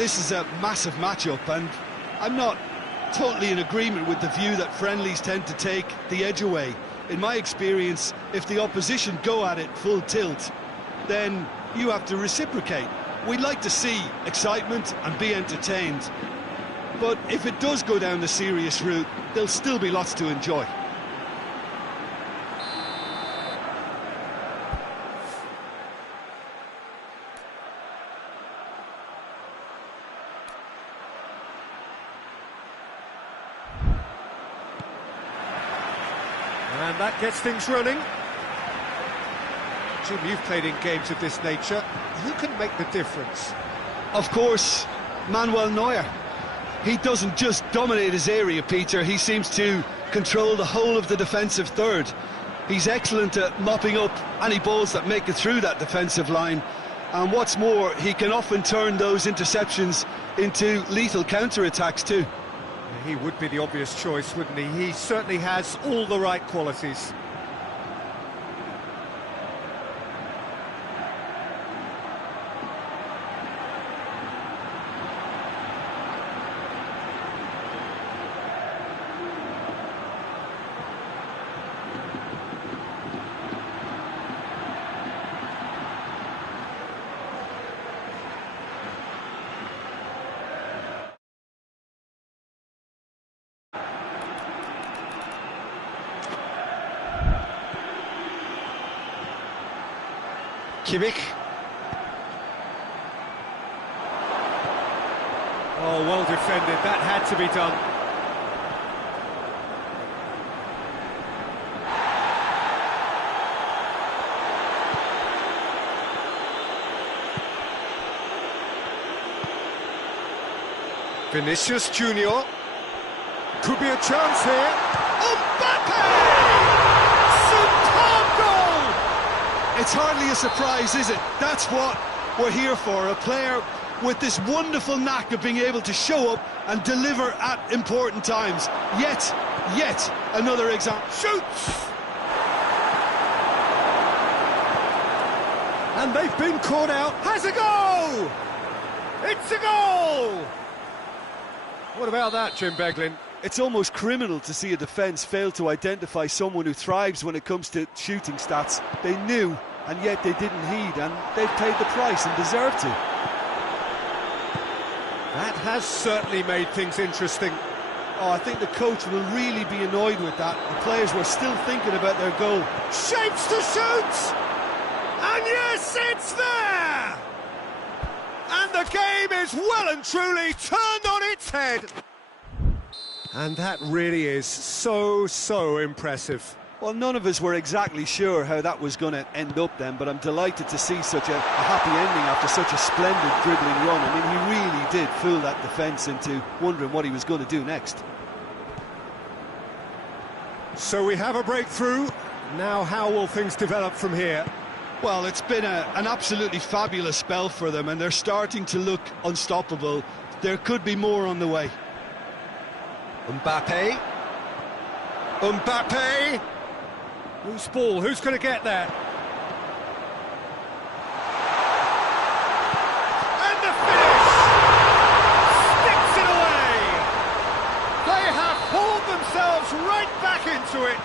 this is a massive matchup, and I'm not totally in agreement with the view that friendlies tend to take the edge away. In my experience, if the opposition go at it full tilt, then you have to reciprocate. We'd like to see excitement and be entertained, but if it does go down the serious route, there'll still be lots to enjoy. And that gets things running. Jim, you've played in games of this nature. Who can make the difference? Of course, Manuel Neuer. He doesn't just dominate his area, Peter. He seems to control the whole of the defensive third. He's excellent at mopping up any balls that make it through that defensive line. And what's more, he can often turn those interceptions into lethal counter-attacks too. He would be the obvious choice, wouldn't he? He certainly has all the right qualities. Kimmich. Oh, well defended. That had to be done. Vinicius Junior. Could be a chance here. Mbappe! Superb goal! It's hardly a surprise, is it? That's what we're here for, a player with this wonderful knack of being able to show up and deliver at important times. Yet another example. Shoots! And they've been caught out. Has a goal! It's a goal! What about that, Jim Beglin? It's almost criminal to see a defence fail to identify someone who thrives when it comes to shooting stats. They knew, and yet they didn't heed, and they've paid the price and deserve to. That has certainly made things interesting. Oh, I think the coach will really be annoyed with that. The players were still thinking about their goal. Shapes to shoot! And yes, it's there! And the game is well and truly turned on its head. And that really is so impressive. Well, none of us were exactly sure how that was going to end up then, but I'm delighted to see such a happy ending after such a splendid dribbling run. I mean, he really did fool that defence into wondering what he was going to do next. So we have a breakthrough. Now how will things develop from here? Well, it's been an absolutely fabulous spell for them, and they're starting to look unstoppable. There could be more on the way. Mbappe. Mbappe! Whose ball? Who's going to get there? And the finish! Sticks it away! They have pulled themselves right back into it.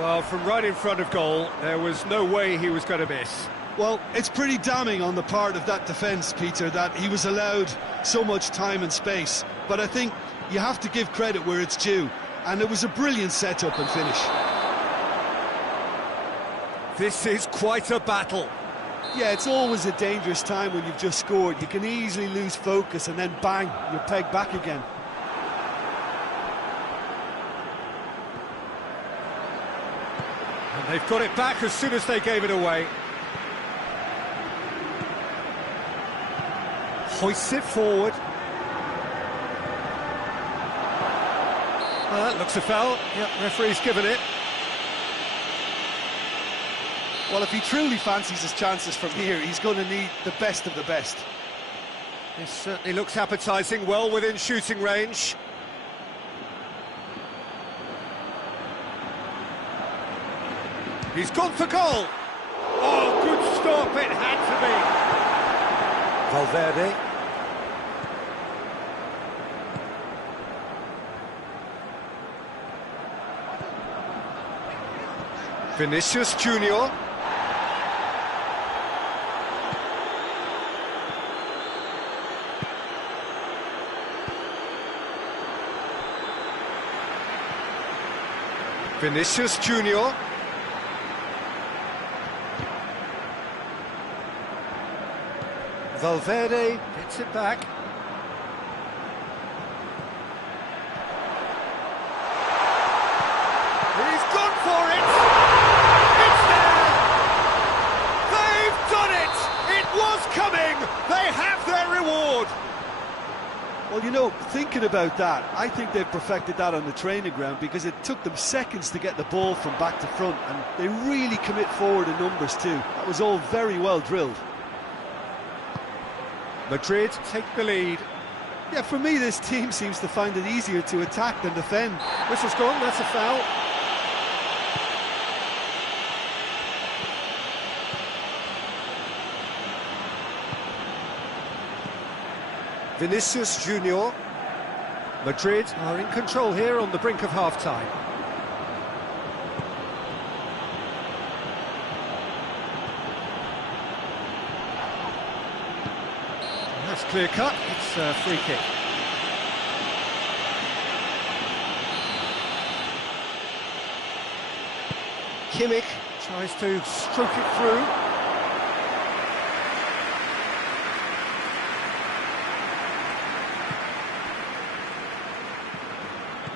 Well, from right in front of goal, there was no way he was going to miss. Well, it's pretty damning on the part of that defence, Peter, that he was allowed so much time and space. But I think you have to give credit where it's due, and it was a brilliant set-up and finish. This is quite a battle. Yeah, it's always a dangerous time when you've just scored. You can easily lose focus and then bang, you're pegged back again. And they've got it back as soon as they gave it away. Hoists it forward. That looks a foul. Yep, referee's given it. Well, if he truly fancies his chances from here, he's going to need the best of the best. This certainly looks appetising, well within shooting range. He's gone for goal. Oh, good stop, it had to be. Valverde. Vinicius Junior. Vinicius Junior. Valverde gets it back. He's gone for it! It's there! They've done it! It was coming! They have their reward! Well, you know, thinking about that, I think they've perfected that on the training ground because it took them seconds to get the ball from back to front, and they really commit forward in numbers too. That was all very well drilled. Madrid take the lead. Yeah, for me, this team seems to find it easier to attack than defend. Whistle's gone, that's a foul. Vinicius Junior. Madrid are in control here on the brink of half-time. That's clear cut, it's a free kick. Kimmich tries to stroke it through.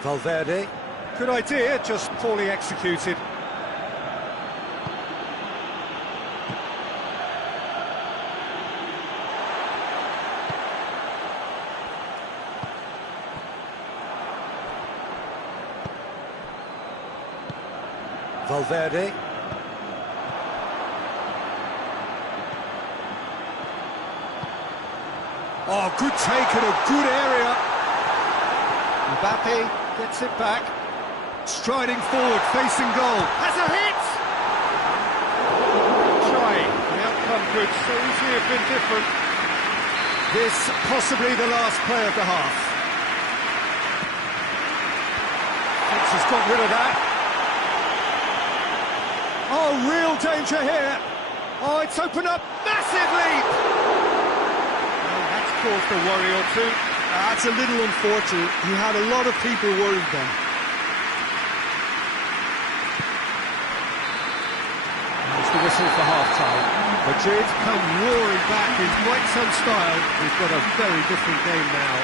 Valverde. Good idea, just poorly executed. Valverde. Oh, good take in a good area. Mbappe gets it back. Striding forward, facing goal. Has a hit! Trying. The outcome could so easily have been different. This possibly the last play of the half. Thinks he's got rid of that. Oh, real danger here. Oh, it's opened up. Massive lead! Oh, that's caused a worry or two. That's a little unfortunate. He had a lot of people worried then. That's the whistle for half-time. Madrid come roaring back in quite some style. We've got a very different game now.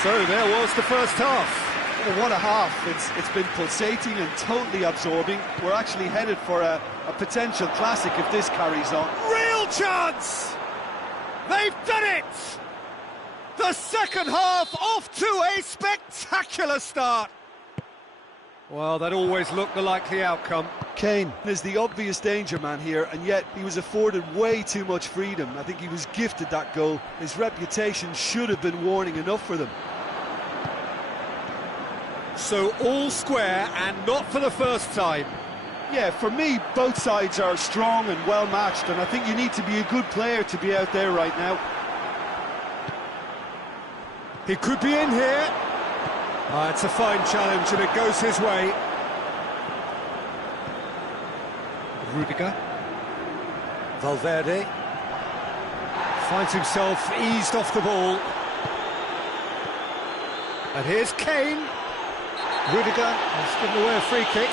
So there was the first half. Oh, what a half. It's been pulsating and totally absorbing. We're actually headed for a potential classic if this carries on. Real chance! They've done it! The second half off to a spectacular start. Well, that always looked the likely outcome. Kane is the obvious danger man here, and yet he was afforded way too much freedom. I think he was gifted that goal. His reputation should have been warning enough for them. So all square, and not for the first time. Yeah, for me, both sides are strong and well matched, and I think you need to be a good player to be out there right now. He could be in here. It's a fine challenge and it goes his way. Rudiger. Valverde. Finds himself eased off the ball. And here's Kane. Rudiger has given away a free kick.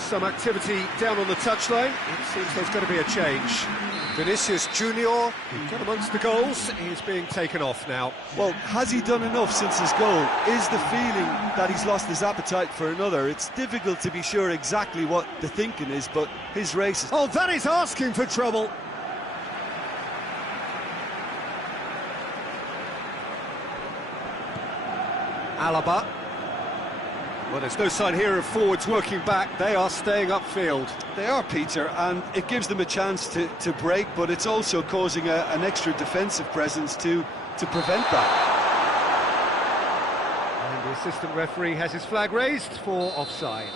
is some activity down on the touchline. It seems there's going to be a change. Vinicius Junior, who got amongst the goals, is being taken off now. Well, has he done enough since his goal? Is the feeling that he's lost his appetite for another? It's difficult to be sure exactly what the thinking is, but his race is... Oh, that is asking for trouble. Alaba. Well, there's no sign here of forwards working back. They are staying upfield. They are, Peter, and it gives them a chance to break, but it's also causing an extra defensive presence to prevent that. And the assistant referee has his flag raised for offside.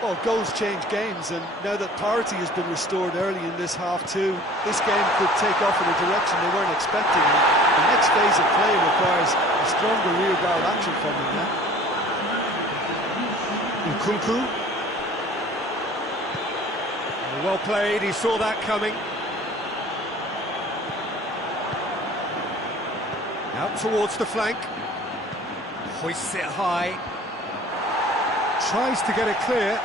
Well, goals change games, and now that parity has been restored early in this half-two, this game could take off in a direction they weren't expecting. The next phase of play requires a stronger rear-guard action from them now. Nkunku. Well played, he saw that coming. Out towards the flank. Hoists it high. Tries to get it clear.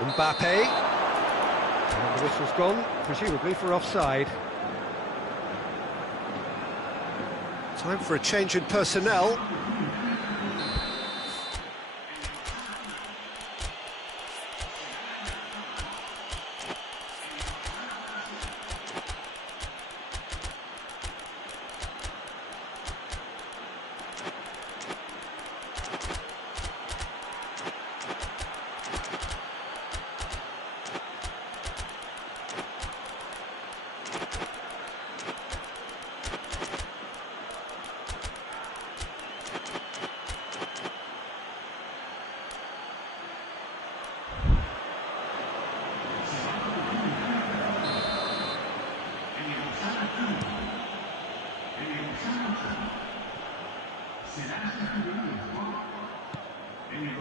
Mbappe. And the whistle's gone, presumably for offside. Time for a change in personnel.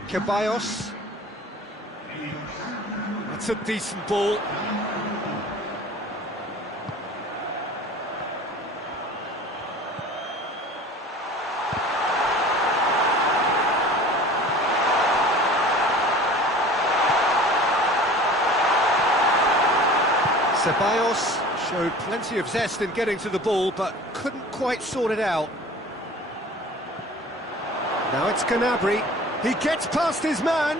Ceballos. That's a decent ball. Ceballos showed plenty of zest in getting to the ball, but couldn't quite sort it out. Now it's Gnabry. He gets past his man.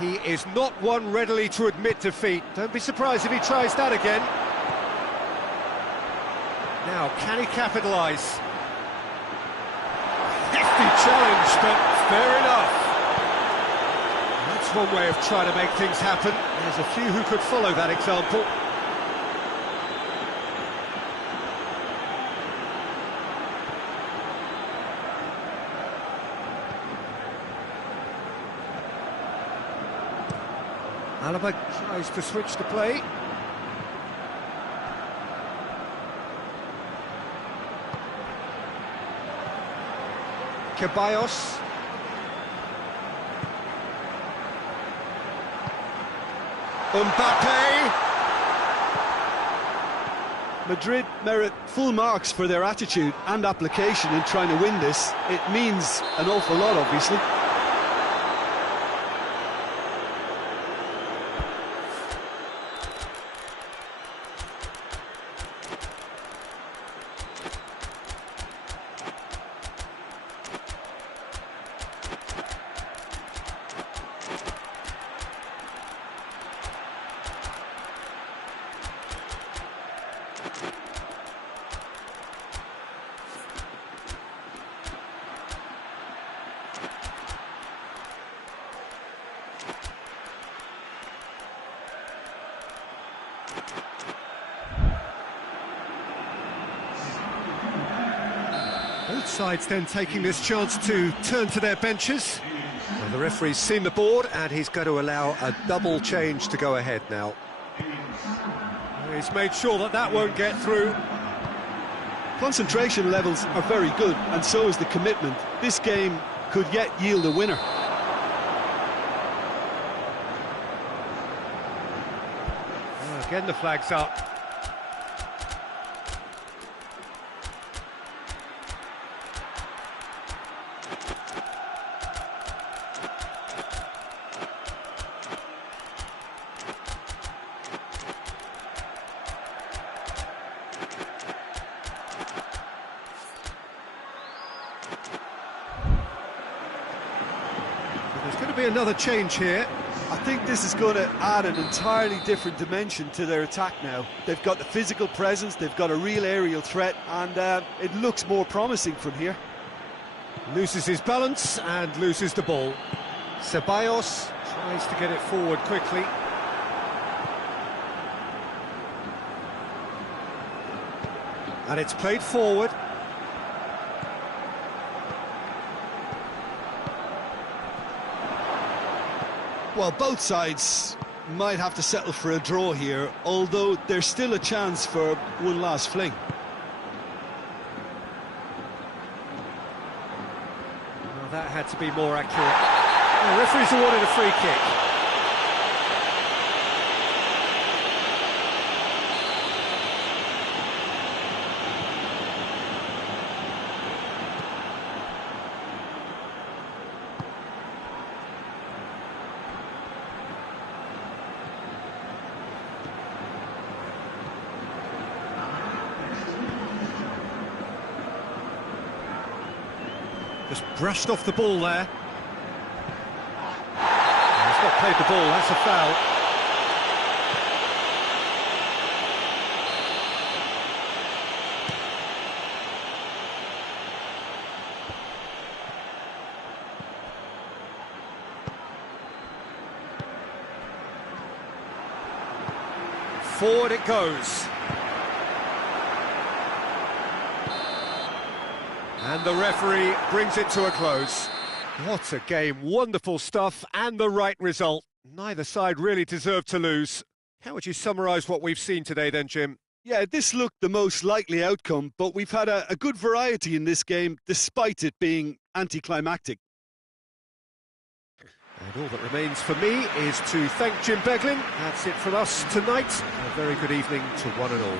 He is not one readily to admit defeat. Don't be surprised if he tries that again. Now, can he capitalise? Hefty challenge, but fair enough. That's one way of trying to make things happen. There's a few who could follow that example. Alaba tries to switch the play. Ceballos. Mbappe. Madrid merit full marks for their attitude and application in trying to win this. It means an awful lot, obviously. Both sides then taking this chance to turn to their benches. Well, the referee's seen the board and he's going to allow a double change to go ahead now. He's made sure that that won't get through. Concentration levels are very good, and so is the commitment. This game could yet yield a winner. Again, the flag's up. There's going to be another change here. I think this is going to add an entirely different dimension to their attack now. They've got the physical presence, they've got a real aerial threat, and it looks more promising from here. Loses his balance and loses the ball. Ceballos tries to get it forward quickly. And it's played forward. Well, both sides might have to settle for a draw here, although there's still a chance for one last fling. Well, that had to be more accurate. The referee's awarded a free kick. Just brushed off the ball there. He's not played the ball, that's a foul. Forward it goes. And the referee brings it to a close. What a game, wonderful stuff, and the right result. Neither side really deserved to lose. How would you summarise what we've seen today then, Jim? Yeah, this looked the most likely outcome, but we've had a good variety in this game, despite it being anticlimactic. And all that remains for me is to thank Jim Beglin. That's it from us tonight. A very good evening to one and all.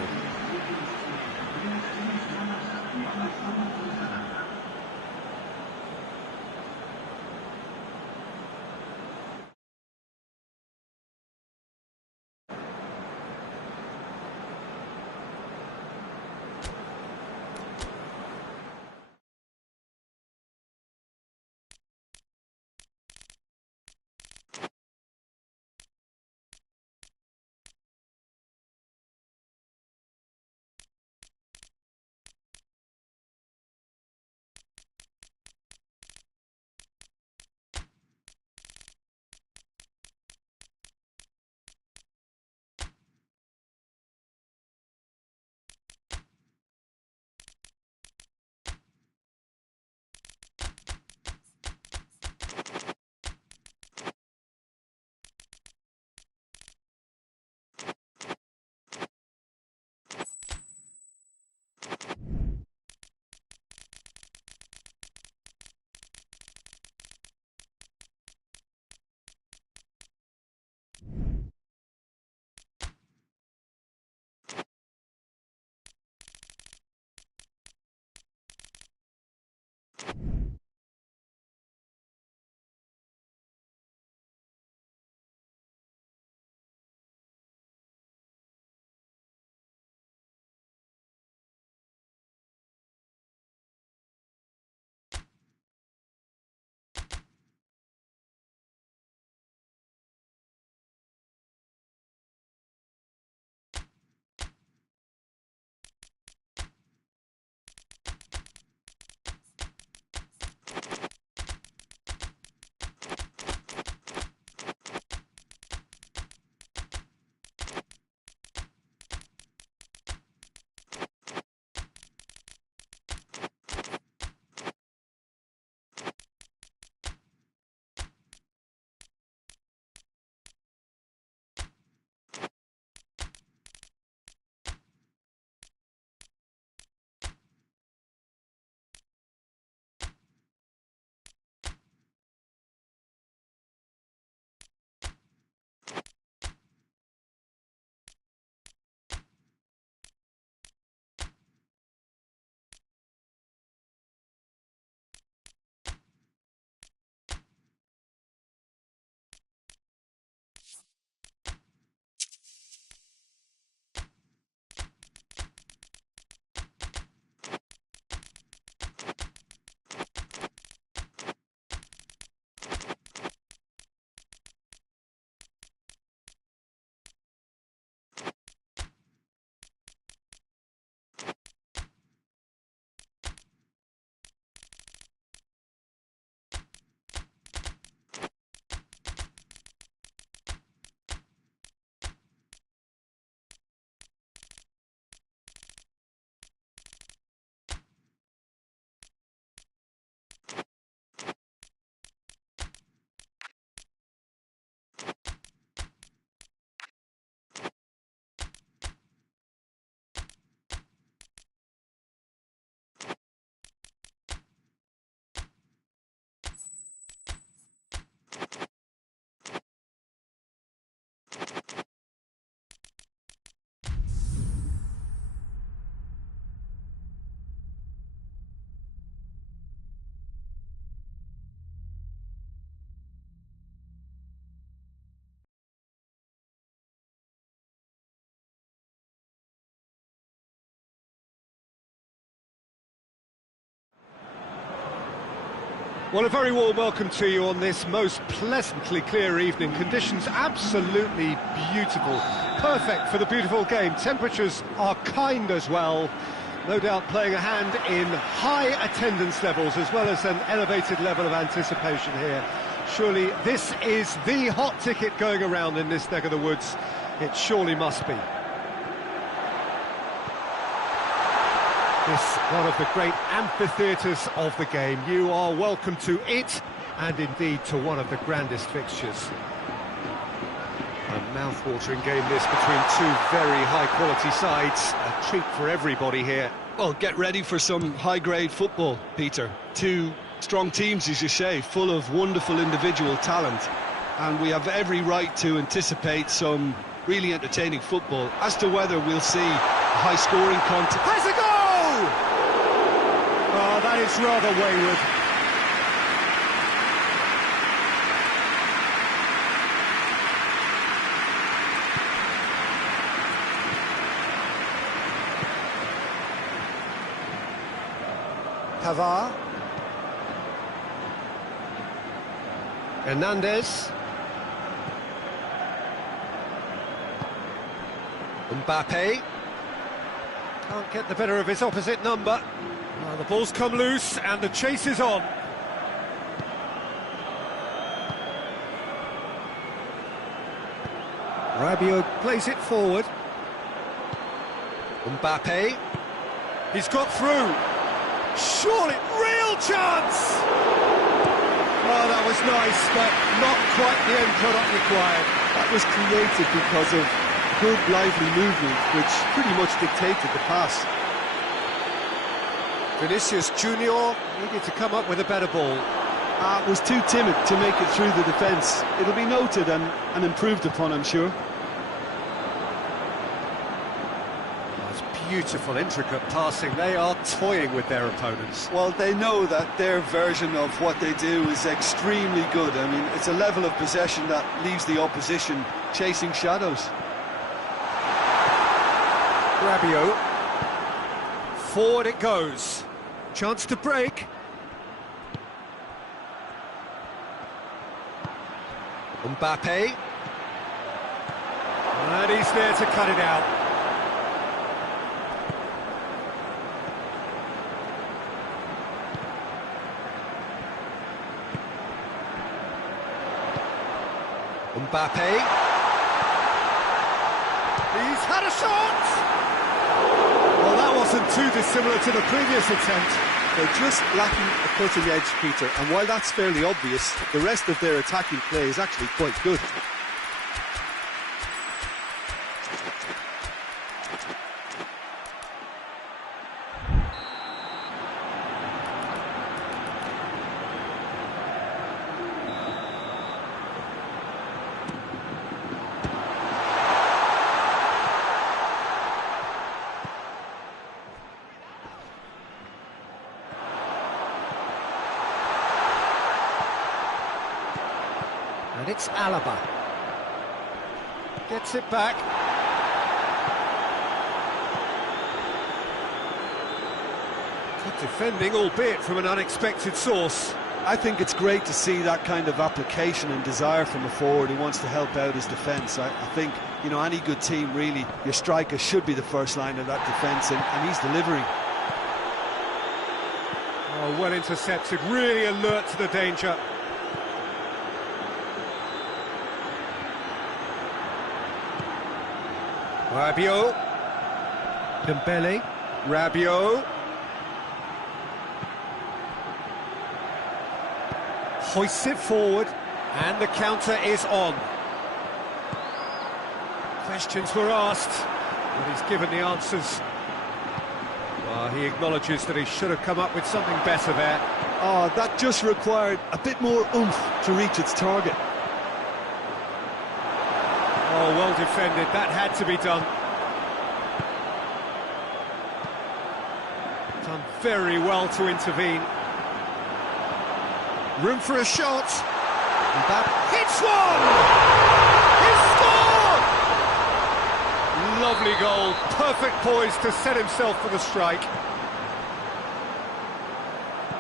Well, a very warm welcome to you on this most pleasantly clear evening. Conditions absolutely beautiful. Perfect for the beautiful game. Temperatures are kind as well. No doubt playing a hand in high attendance levels as well as an elevated level of anticipation here. Surely this is the hot ticket going around in this neck of the woods. It surely must be. This one of the great amphitheatres of the game. You are welcome to it, and indeed to one of the grandest fixtures. A mouth-watering game this between two very high-quality sides. A treat for everybody here. Well, get ready for some high-grade football, Peter. Two strong teams, as you say, full of wonderful individual talent. And we have every right to anticipate some really entertaining football. As to whether we'll see a high-scoring contest... Has a goal! Oh, that is rather wayward. Pavard. Hernandez. Mbappe. Can't get the better of his opposite number. Well, the ball's come loose and the chase is on. Rabiot plays it forward. Mbappe. He's got through. Surely, real chance! Oh, that was nice, but not quite the end product required. That was created because of good, lively movement, which pretty much dictated the pass. Vinicius Junior needed to come up with a better ball. Was too timid to make it through the defence. It'll be noted and improved upon, I'm sure. Beautiful, intricate passing. They are toying with their opponents. Well, they know that their version of what they do is extremely good. I mean, it's a level of possession that leaves the opposition chasing shadows. Rabiot. Forward it goes. Chance to break. Mbappe. And he's there to cut it out. Mbappe. He's had a shot! Well, that wasn't too dissimilar to the previous attempt. They're just lacking a cutting edge, Peter, and while that's fairly obvious, the rest of their attacking play is actually quite good. And it's Alaba. Gets it back. Good defending, albeit from an unexpected source. I think it's great to see that kind of application and desire from a forward who wants to help out his defence. I think, you know, any good team, really, your striker should be the first line of that defence, and he's delivering. Oh, well intercepted, really alert to the danger. Rabiot. Dembele. Rabiot. Hoists it forward, and the counter is on. Questions were asked, but he's given the answers. Well, he acknowledges that he should have come up with something better there. Oh, that just required a bit more oomph to reach its target. Oh, well defended, that had to be done. Done very well to intervene. Room for a shot. Mbappe hits one! He scored! Lovely goal, perfect poise to set himself for the strike.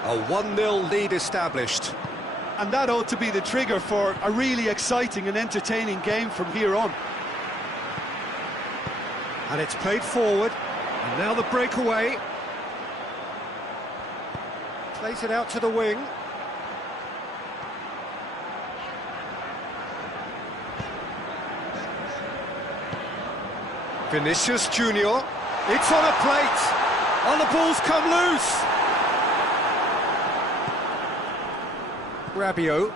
A 1-0 lead established. And that ought to be the trigger for a really exciting and entertaining game from here on. And it's played forward, and now the breakaway. Plays it out to the wing. Vinicius Junior. It's on a plate. And the ball's come loose. Rabiot.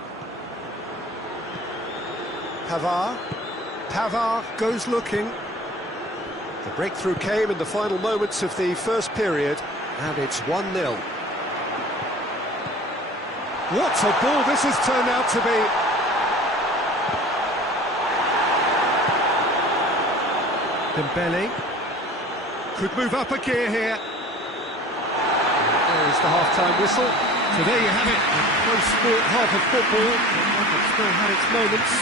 Pavard goes looking. The breakthrough came in the final moments of the first period, and it's 1-0. What a ball this has turned out to be. Dembele could move up a gear here. There's the half-time whistle. So there you have it, the close sport half of football. It's still had its moments,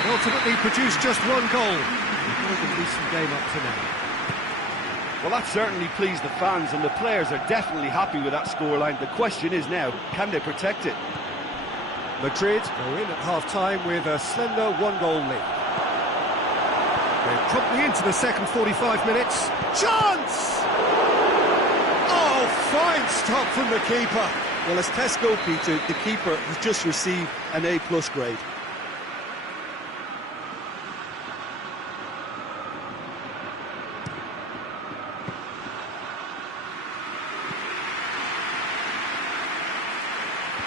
and ultimately produced just one goal. What a decent game up to now. Well, that certainly pleased the fans, and the players are definitely happy with that scoreline. The question is now, can they protect it? Madrid go in at half-time with a slender one-goal lead. We're promptly into the second 45 minutes. Chance! Oh, fine stop from the keeper. Well, as tests go, Peter, the keeper has just received an A+ grade.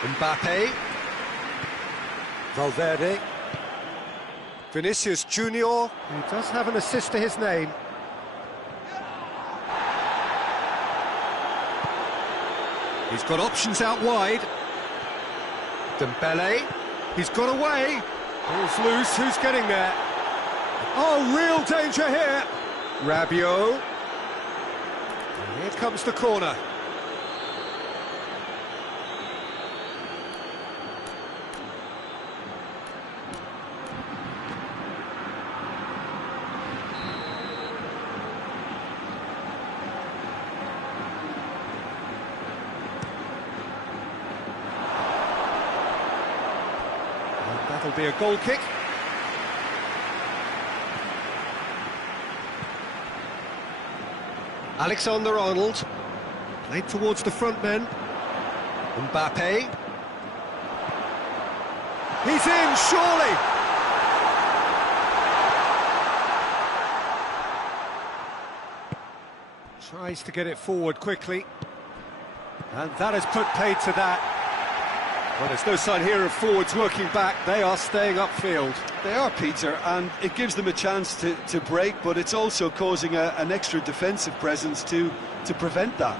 Mbappe. Valverde. Vinicius Junior. He does have an assist to his name. He's got options out wide. Dembele. He's got away. Ball's loose. Who's getting there? Oh, real danger here. Rabiot. And here comes the corner. That'll be a goal kick. Alexander-Arnold. Played towards the front men. Mbappe. He's in, surely! Tries to get it forward quickly. And that has put paid to that. Well, there's no sign here of forwards working back. They are staying upfield. They are, Peter, and it gives them a chance to break, but it's also causing an extra defensive presence to prevent that.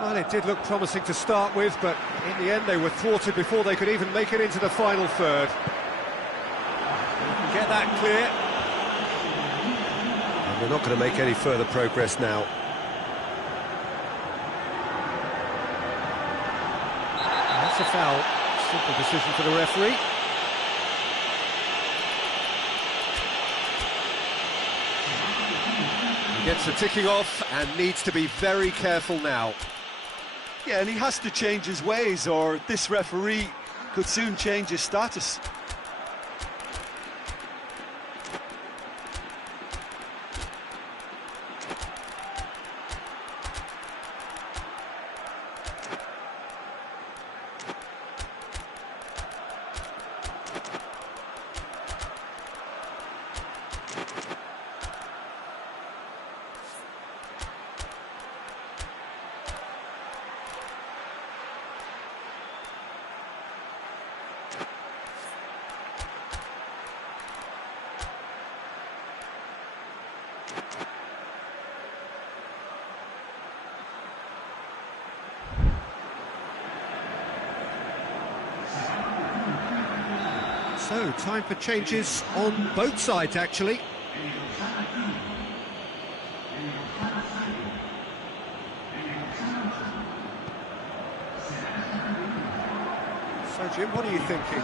Well, it did look promising to start with, but in the end they were thwarted before they could even make it into the final third. They can get that clear. They're not going to make any further progress now. That's a foul. Simple decision for the referee. He gets the ticking off and needs to be very careful now. Yeah, and he has to change his ways, or this referee could soon change his status. So, time for changes on both sides, actually. So, Jim, what are you thinking?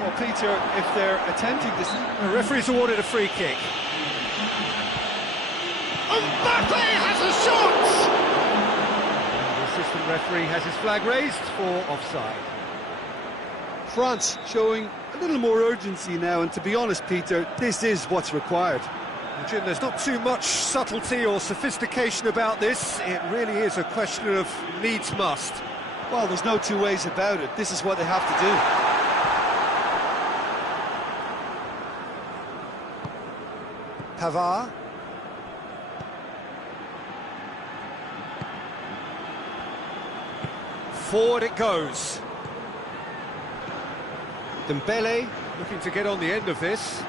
Well, Peter, if they're attempting this... The referee's awarded a free kick. Mbappe has a shot! The assistant referee has his flag raised for offside. France showing a little more urgency now, and to be honest, Peter, this is what's required. Jim, there's not too much subtlety or sophistication about this. It really is a question of needs must. Well, there's no two ways about it. This is what they have to do. Pavard. Forward it goes. Dembele looking to get on the end of this.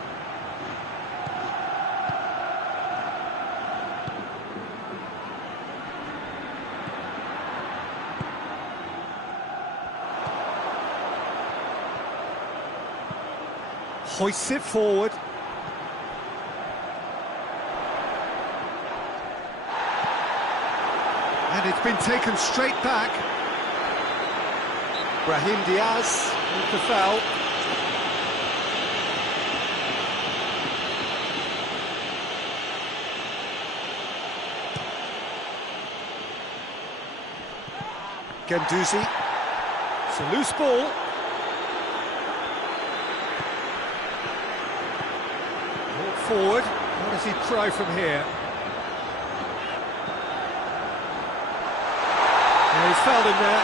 Hoists it forward. And it's been taken straight back. Brahim Diaz with the foul. Guendouzi. It's a loose ball. Forward. What does he try from here? Yeah, he's fouled him there.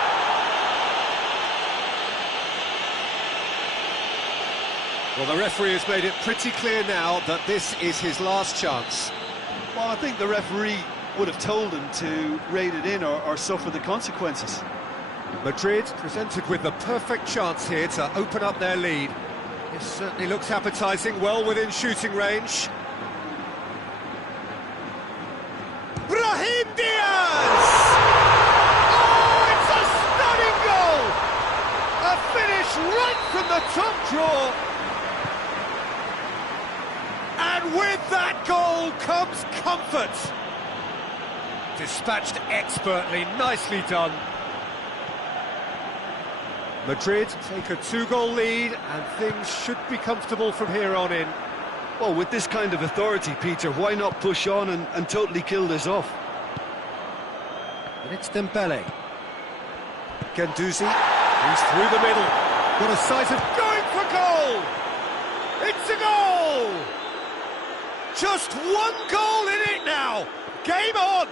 Well, the referee has made it pretty clear now that this is his last chance. Well, I think the referee would have told him to rein it in or suffer the consequences. Madrid presented with the perfect chance here to open up their lead. This certainly looks appetising, well within shooting range. Brahim Diaz! Oh, it's a stunning goal! A finish right from the top drawer. And with that goal comes comfort. Dispatched expertly, nicely done. Madrid take a two-goal lead, and things should be comfortable from here on in. Well, with this kind of authority, Peter, why not push on and totally kill this off? And it's Dembele. Guendouzi, he's through the middle. Got a sight of going for goal! It's a goal! Just one goal in it now! Game on!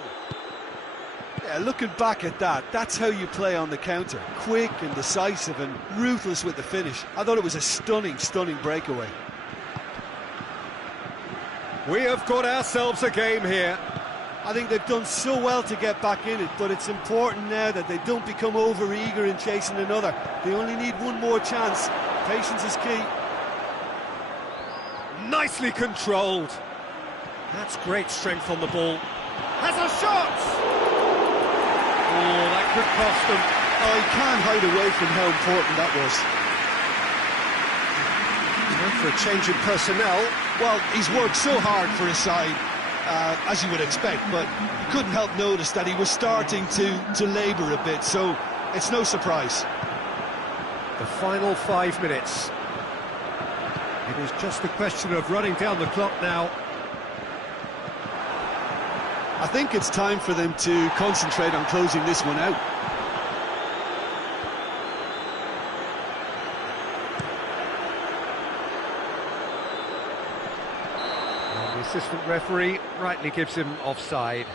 Yeah, looking back at that, that's how you play on the counter. Quick and decisive and ruthless with the finish. I thought it was a stunning, stunning breakaway. We have got ourselves a game here. I think they've done so well to get back in it, but it's important now that they don't become over-eager in chasing another. They only need one more chance. Patience is key. Nicely controlled. That's great strength on the ball. Has a shot! Oh, that could cost them. Oh, he can't hide away from how important that was. Time for a change in personnel. Well, he's worked so hard for his side, as you would expect, but you couldn't help notice that he was starting to labour a bit, so it's no surprise. The final 5 minutes. It is just a question of running down the clock now. I think it's time for them to concentrate on closing this one out. And the assistant referee rightly gives him offside.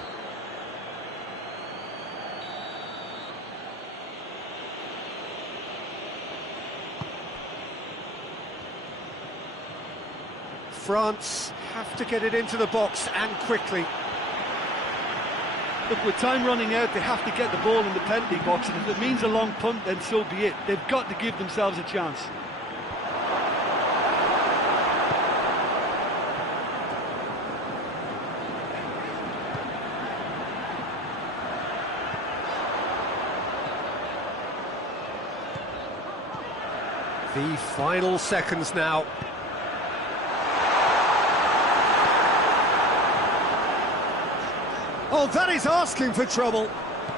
France have to get it into the box and quickly. Look, with time running out, they have to get the ball in the penalty box, and if it means a long punt, then so be it. They've got to give themselves a chance. The final seconds now. Oh, that is asking for trouble.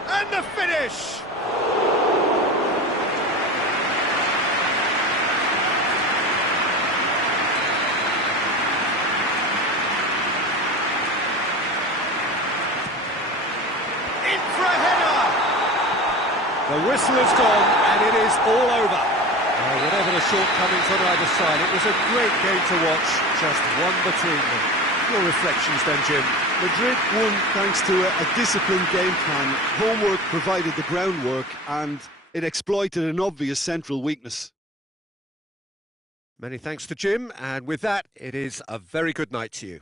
And the finish! The whistle has gone, and it is all over. Whatever the shortcomings on either side, it was a great game to watch, just one between them. Your reflections then, Jim? Madrid won thanks to a disciplined game plan. Homework provided the groundwork, and it exploited an obvious central weakness. Many thanks to Jim, and with that, it is a very good night to you.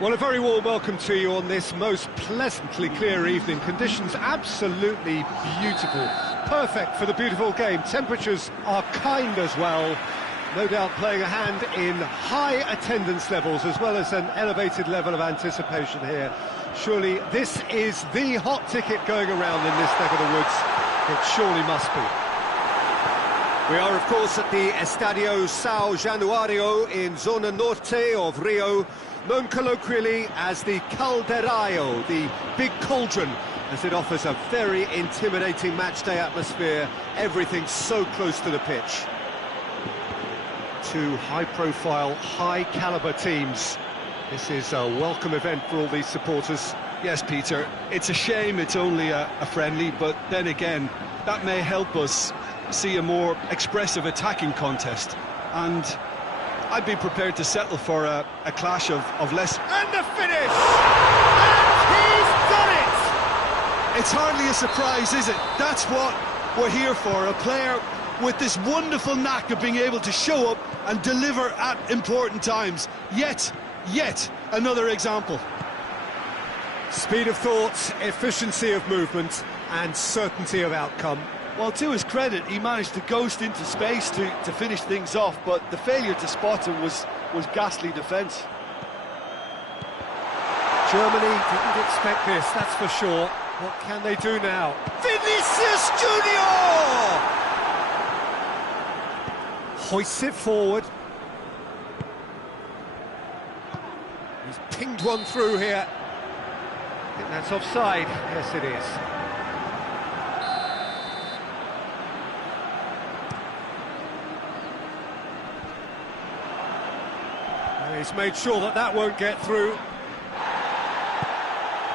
Well, a very warm welcome to you on this most pleasantly clear evening. Conditions absolutely beautiful. Perfect for the beautiful game. Temperatures are kind as well. No doubt playing a hand in high attendance levels as well as an elevated level of anticipation here. Surely this is the hot ticket going around in this neck of the woods. It surely must be. We are, of course, at the Estadio São Januário in Zona Norte of Rio, known colloquially as the Caldeirão, the big cauldron, as it offers a very intimidating matchday atmosphere. Everything so close to the pitch. Two high-profile, high-caliber teams. This is a welcome event for all these supporters. Yes, Peter, it's a shame it's only a friendly, but then again, that may help us see a more expressive attacking contest. And I'd be prepared to settle for a clash of less... And the finish! And he's done it! It's hardly a surprise, is it? That's what we're here for, a player with this wonderful knack of being able to show up and deliver at important times. Yet another example. Speed of thought, efficiency of movement, and certainty of outcome. Well, to his credit, he managed to ghost into space to finish things off, but the failure to spot him was ghastly defence. Germany didn't expect this, that's for sure. What can they do now? Vinicius Junior! Hoists it forward. He's pinged one through here. I think that's offside. Yes, it is. He's made sure that won't get through.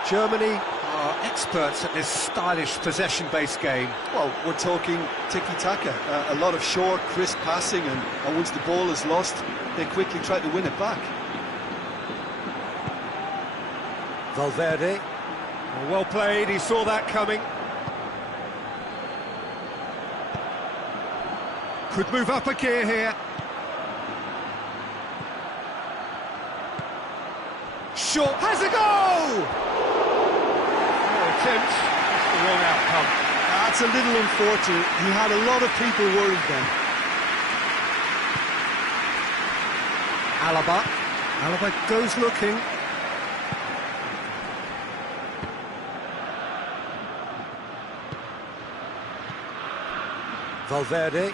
Germany are experts at this stylish possession-based game. Well, we're talking tiki-taka, a lot of short, crisp passing, and once the ball is lost, they quickly try to win it back. Valverde. Well played, he saw that coming. Could move up a gear here. Shot has a goal! No attempt, just the wrong outcome. That's a little unfortunate. He had a lot of people worried then. Alaba goes looking. Valverde.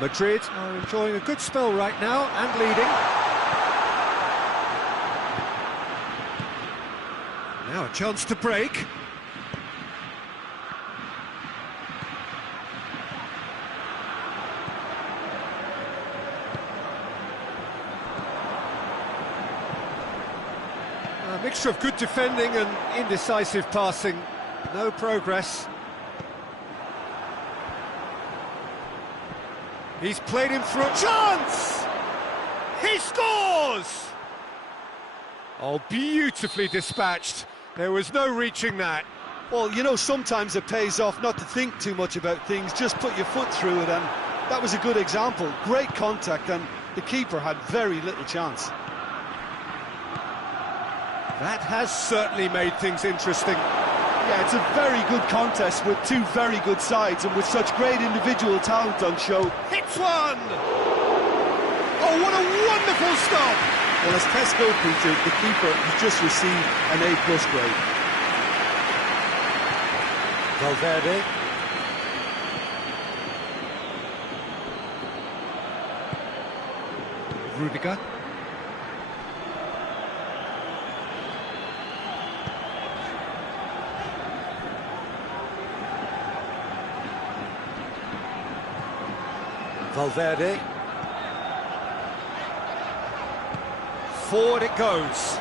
Madrid are enjoying a good spell right now and leading. Now a chance to break. A mixture of good defending and indecisive passing. No progress. He's played him through. Chance! He scores! Oh, beautifully dispatched. There was no reaching that. Well, you know, sometimes it pays off not to think too much about things, just put your foot through it, and that was a good example. Great contact, and the keeper had very little chance. That has certainly made things interesting. Yeah, it's a very good contest with two very good sides, and with such great individual talent on show. Hits one! Oh, what a wonderful stop! Well, as tests go, Peter, the keeper has just received an A+ grade. Valverde. Rudiger. Valverde. Forward it goes.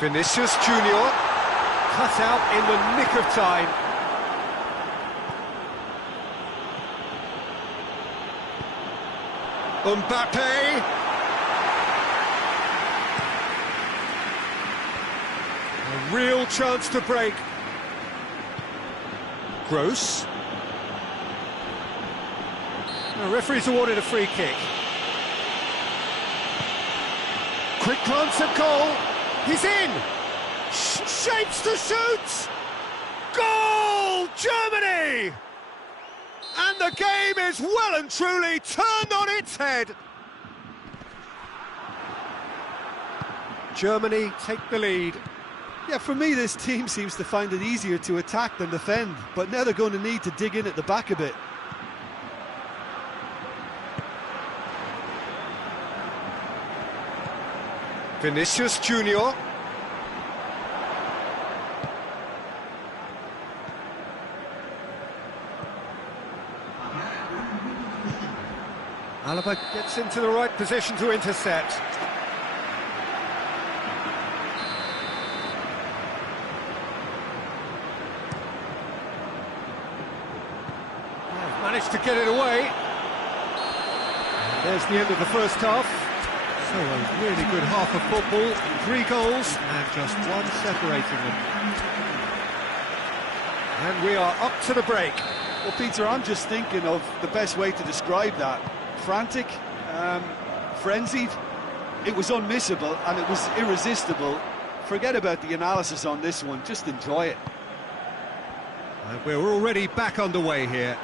Vinicius Junior cut out in the nick of time. Mbappe. A real chance to break. Gross. The referee's awarded a free kick. Quick glance at goal. He's in. Shapes to shoot. Goal, Germany! And the game is well and truly turned on its head. Germany take the lead. Yeah, for me, this team seems to find it easier to attack than defend, but now they're going to need to dig in at the back a bit. Vinicius Junior. Alaba gets into the right position to intercept. Managed to get it away. And there's the end of the first half. So a really good half of football, 3 goals and just one separating them. And we are up to the break. Well, Peter, I'm just thinking of the best way to describe that. Frantic, frenzied. It was unmissable and it was irresistible. Forget about the analysis on this one, just enjoy it. And we're already back underway here.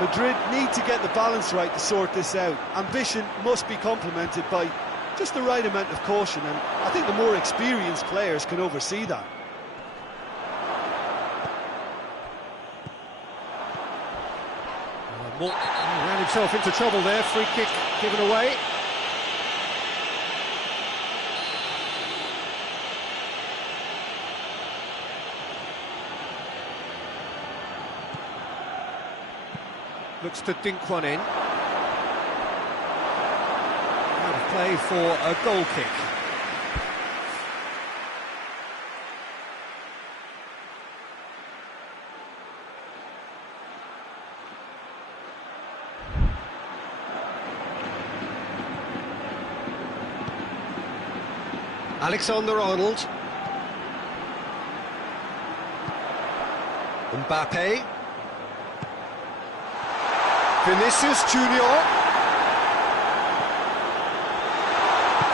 Madrid need to get the balance right to sort this out. Ambition must be complemented by just the right amount of caution, and I think the more experienced players can oversee that. He ran himself into trouble there, free kick given away. Looks to dink one in. play for a goal kick. Alexander-Arnold. Mbappe. Vinicius Junior.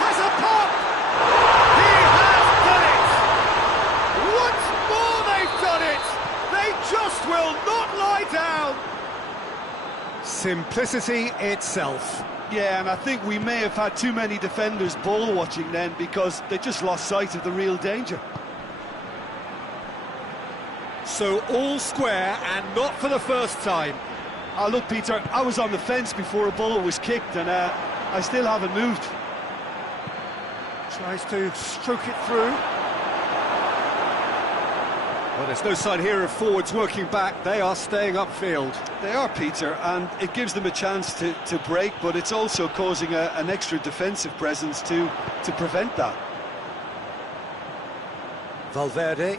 Has a pop! He has done it! Once more they've done it! They just will not lie down! Simplicity itself. Yeah, and I think we may have had too many defenders ball watching then, because they just lost sight of the real danger. So all square, and not for the first time. Look, Peter, I was on the fence before a ball was kicked, and I still haven't moved. Tries to stroke it through. Well, there's no sign here of forwards working back. They are staying upfield. They are, Peter, and it gives them a chance to break, but it's also causing an extra defensive presence to prevent that. Valverde.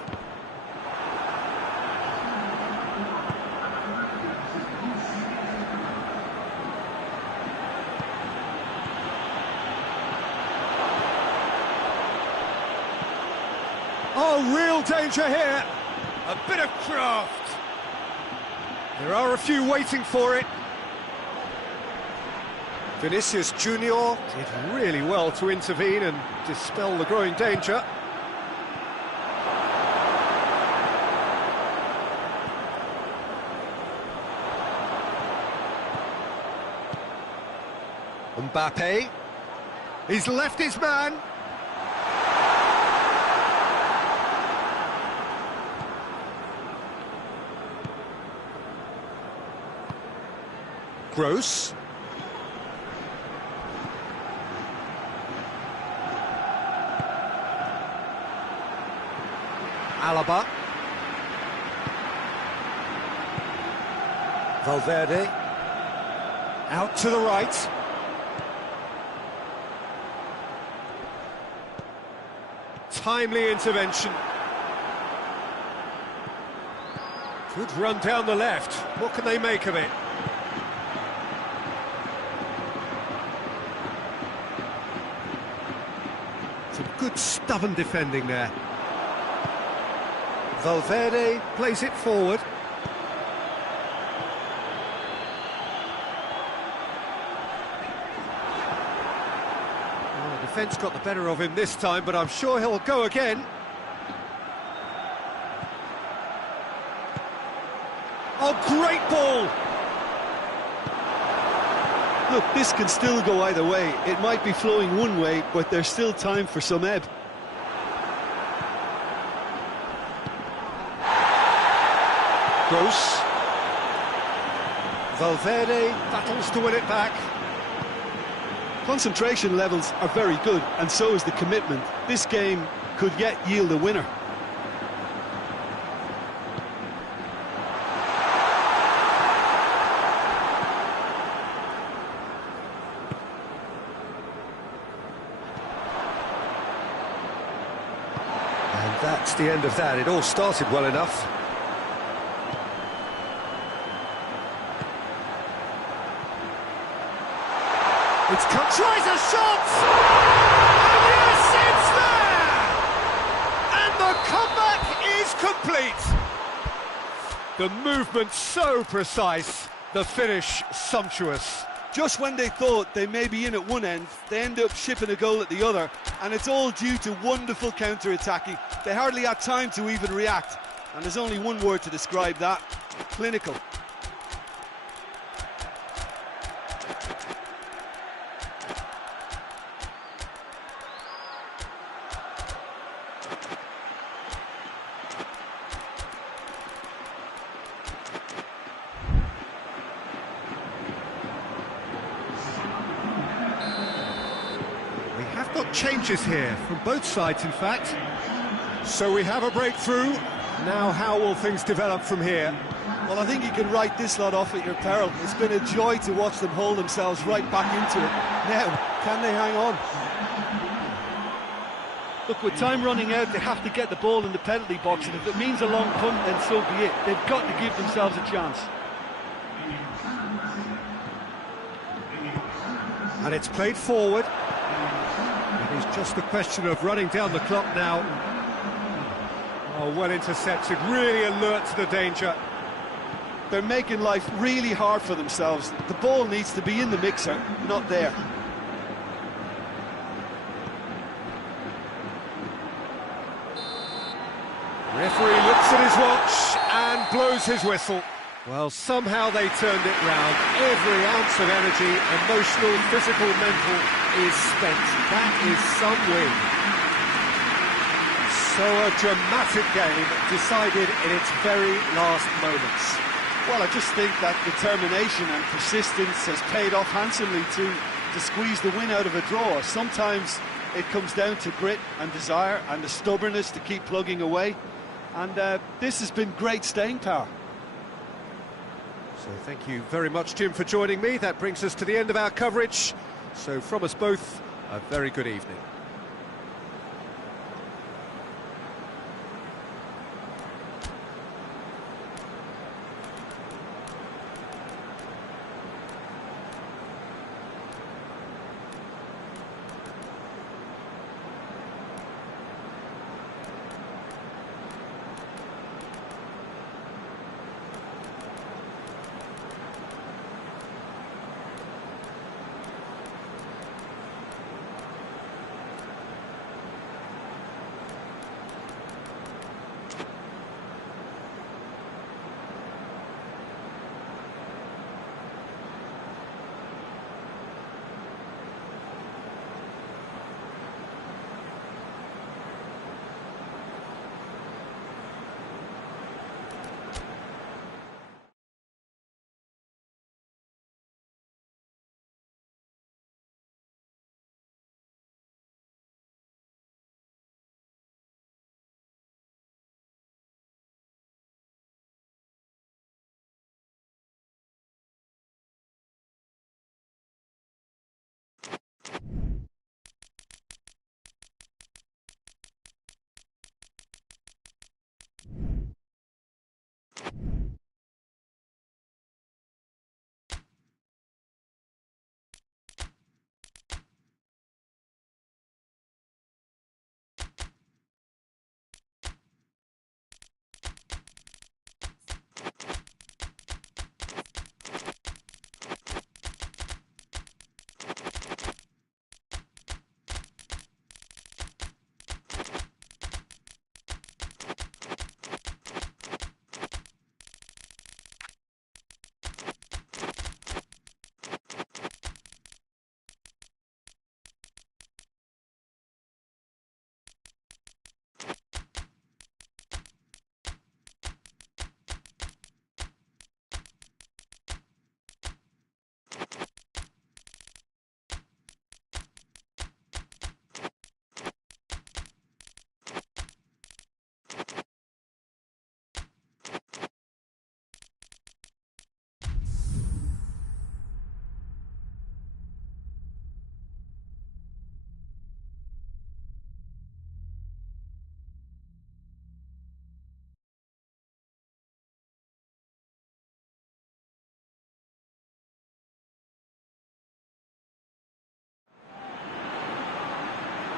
Oh, real danger here. A bit of craft. There are a few waiting for it. Vinicius Junior did really well to intervene and dispel the growing danger. Mbappe. He's left his man. Gross. Alaba. Valverde. Out to the right. Timely intervention. Good run down the left. What can they make of it? Some good stubborn defending there. Valverde plays it forward. Well, the defence got the better of him this time, but I'm sure he'll go again. Oh, great ball! Look, this can still go either way. It might be flowing one way, but there's still time for some ebb. Gross. Valverde battles to win it back. Concentration levels are very good, and so is the commitment. This game could yet yield a winner. And that's the end of that. It all started well enough. It's come, tries a shot! And yes, it's there! And the comeback is complete! The movement so precise, the finish sumptuous. Just when they thought they may be in at one end, they end up shipping a goal at the other, and it's all due to wonderful counter-attacking. They hardly had time to even react, and there's only one word to describe that: clinical. Got changes here from both sides, in fact. So we have a breakthrough. Now how will things develop from here? Well, I think you can write this lot off at your peril. It's been a joy to watch them hold themselves right back into it. Now, Can they hang on? Look, with time running out, they have to get the ball in the penalty box, and if it means a long punt, then so be it. They've got to give themselves a chance. And it's played forward. It is just a question of running down the clock now. Oh, well intercepted, really alert to the danger. They're making life really hard for themselves. The ball needs to be in the mixer, not there. Referee looks at his watch and blows his whistle. Well, somehow they turned it round. Every ounce of energy, emotional, physical, mental, is spent. That is some win. So a dramatic game decided in its very last moments. Well, I just think that determination and persistence has paid off handsomely to squeeze the win out of a draw. Sometimes it comes down to grit and desire and the stubbornness to keep plugging away. And this has been great staying power. So thank you very much, Jim, for joining me. That brings us to the end of our coverage. So from us both, a very good evening.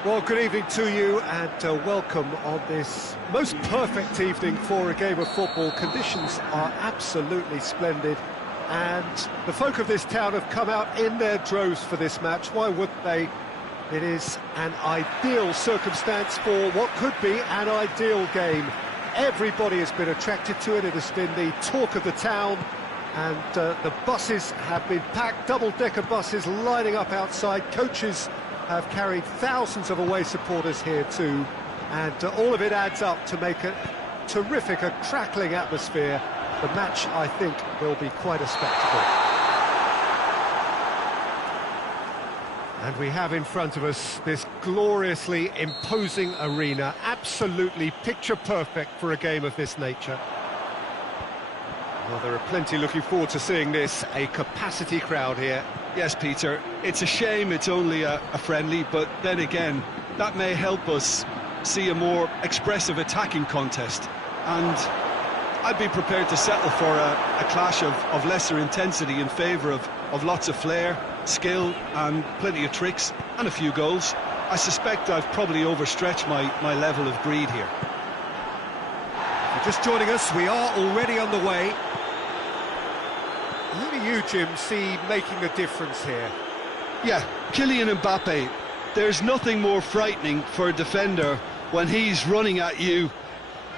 Well, good evening to you and welcome on this most perfect evening for a game of football. Conditions are absolutely splendid and the folk of this town have come out in their droves for this match. Why wouldn't they? It is an ideal circumstance for what could be an ideal game. Everybody has been attracted to it. It has been the talk of the town and the buses have been packed, double-decker buses lining up outside. Coaches have carried thousands of away supporters here too, and all of it adds up to make a terrific, a crackling atmosphere. The match, I think, will be quite a spectacle. And we have in front of us this gloriously imposing arena, absolutely picture perfect for a game of this nature. Well, there are plenty looking forward to seeing this, a capacity crowd here. Yes, Peter, it's a shame it's only a friendly, but then again, that may help us see a more expressive attacking contest. And I'd be prepared to settle for a clash of lesser intensity in favour of lots of flair, skill and plenty of tricks and a few goals. I suspect I've probably overstretched my level of greed here. If you're just joining us, we are already on the way. Who do you, Jim, see making a difference here? Yeah, Kylian Mbappe. There's nothing more frightening for a defender when he's running at you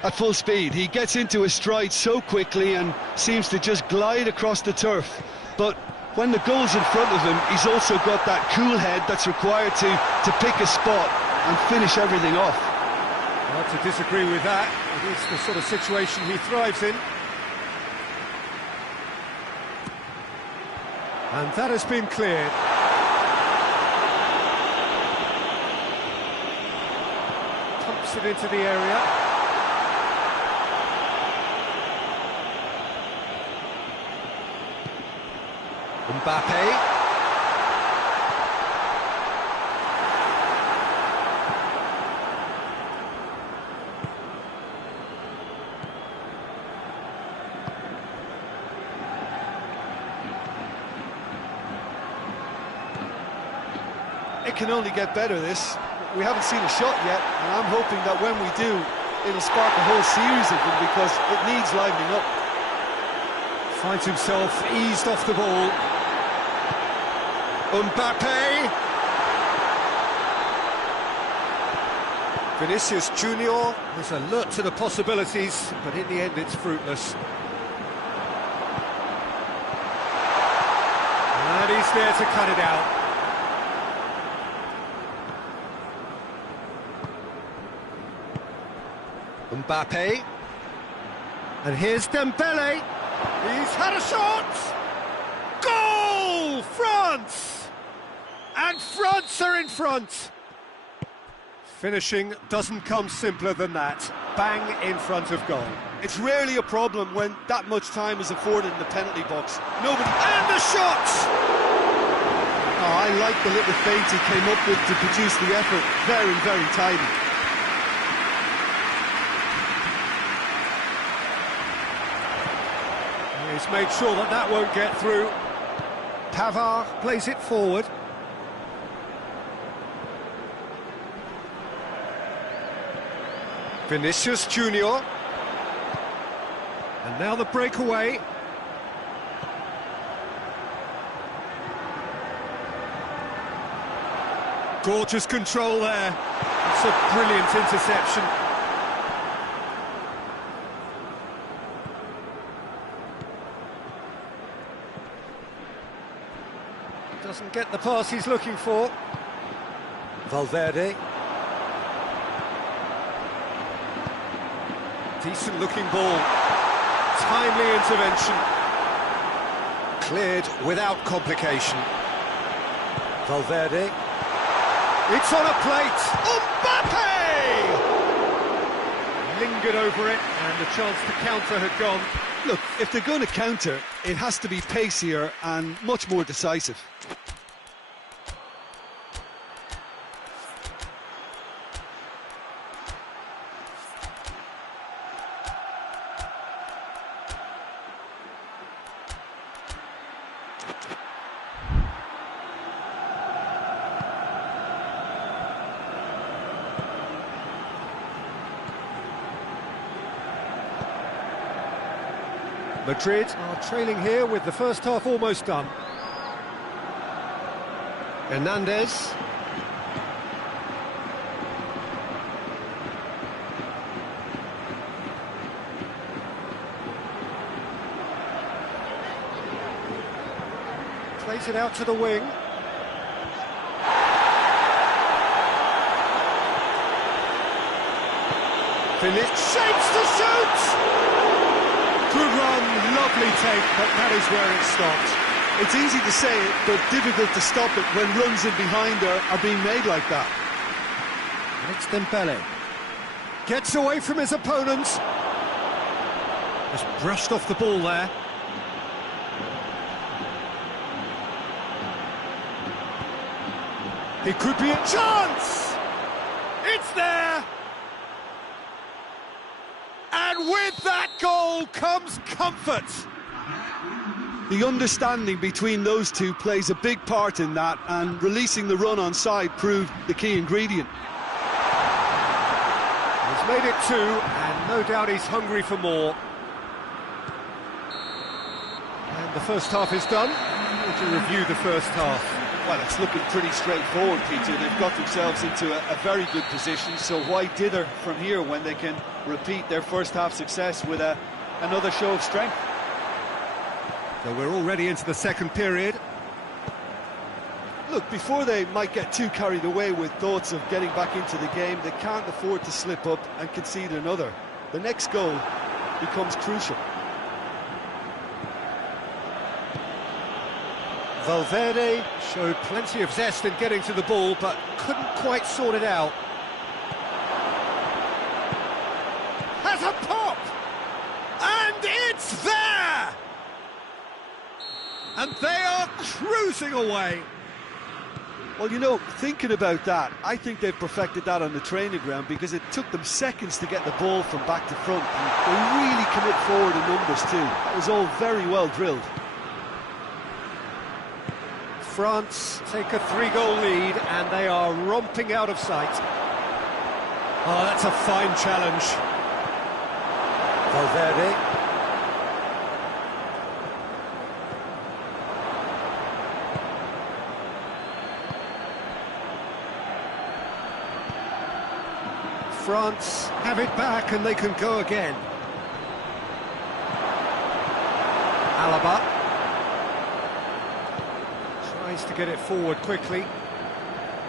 at full speed. He gets into his stride so quickly and seems to just glide across the turf. But when the goal's in front of him, he's also got that cool head that's required to pick a spot and finish everything off. Hard to disagree with that. It is the sort of situation he thrives in. And that has been cleared. Pumps it into the area. Mbappe. It can only get better, this. We haven't seen a shot yet, and I'm hoping that when we do, it'll spark a whole series of them, because it needs livening up. Finds himself eased off the ball. Mbappe! Vinicius Junior is alert to the possibilities, but in the end it's fruitless. And he's there to cut it out. Mbappe. And here's Dembele. He's had a shot! Goal! France! And France are in front! Finishing doesn't come simpler than that. Bang in front of goal. It's rarely a problem when that much time is afforded in the penalty box. Nobody... And the shot! Oh, I like the little feint he came up with to produce the effort. Very, very tidy. He's made sure that that won't get through. Pavard plays it forward. Vinicius Junior. And now the breakaway. Gorgeous control there. It's a brilliant interception. Doesn't get the pass he's looking for. Valverde. Decent looking ball. Timely intervention. Cleared without complication. Valverde. It's on a plate. Mbappe! Lingered over it, and the chance to counter had gone. Look, if they're going to counter, it has to be pacier and much more decisive. Madrid are trailing here with the first half almost done. Hernandez. Plays it out to the wing. Finish. Shapes to shoot! Good run, lovely take, but that is where it stopped. It's easy to say it, but difficult to stop it when runs in behind are being made like that. It's Dembele. Gets away from his opponents. Just brushed off the ball there. He could be a chance! It's there! And with that goal comes comfort! The understanding between those two plays a big part in that, and releasing the run on side proved the key ingredient. He's made it 2, and no doubt he's hungry for more. And the first half is done. We'll to review the first half. Well, it's looking pretty straightforward, Peter. They've got themselves into a very good position, so why dither from here when they can repeat their first half success with another show of strength? So we're already into the second period. Look, before they might get too carried away with thoughts of getting back into the game, they can't afford to slip up and concede another. The next goal becomes crucial. Valverde showed plenty of zest in getting to the ball, but couldn't quite sort it out. Has a pop! And it's there! And they are cruising away. Well, you know, thinking about that, I think they've perfected that on the training ground, because it took them seconds to get the ball from back to front. And they really commit forward in numbers too. That was all very well drilled. France take a 3-goal lead, and they are romping out of sight. Oh, that's a fine challenge. Valverde. France have it back, and they can go again. Alaba tries to get it forward quickly.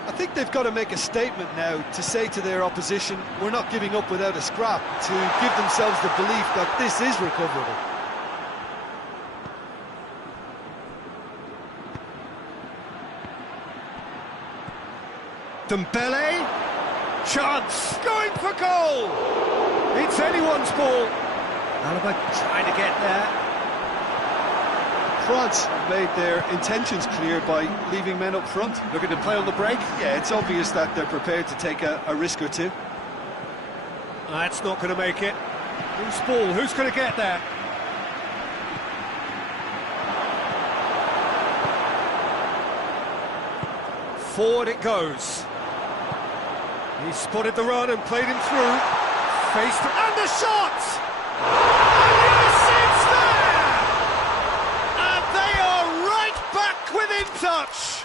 I think they've got to make a statement now to say to their opposition, we're not giving up without a scrap, to give themselves the belief that this is recoverable. Dembele, chance, going for goal! It's anyone's ball. Alaba trying to get there. France made their intentions clear by leaving men up front. Looking to play on the break. Yeah, it's obvious that they're prepared to take a risk or two. That's not going to make it. Who's ball? Who's going to get there? Forward it goes. He spotted the run and played him through. Faced him, and the shot! And yes, it's there! And they are right back within touch.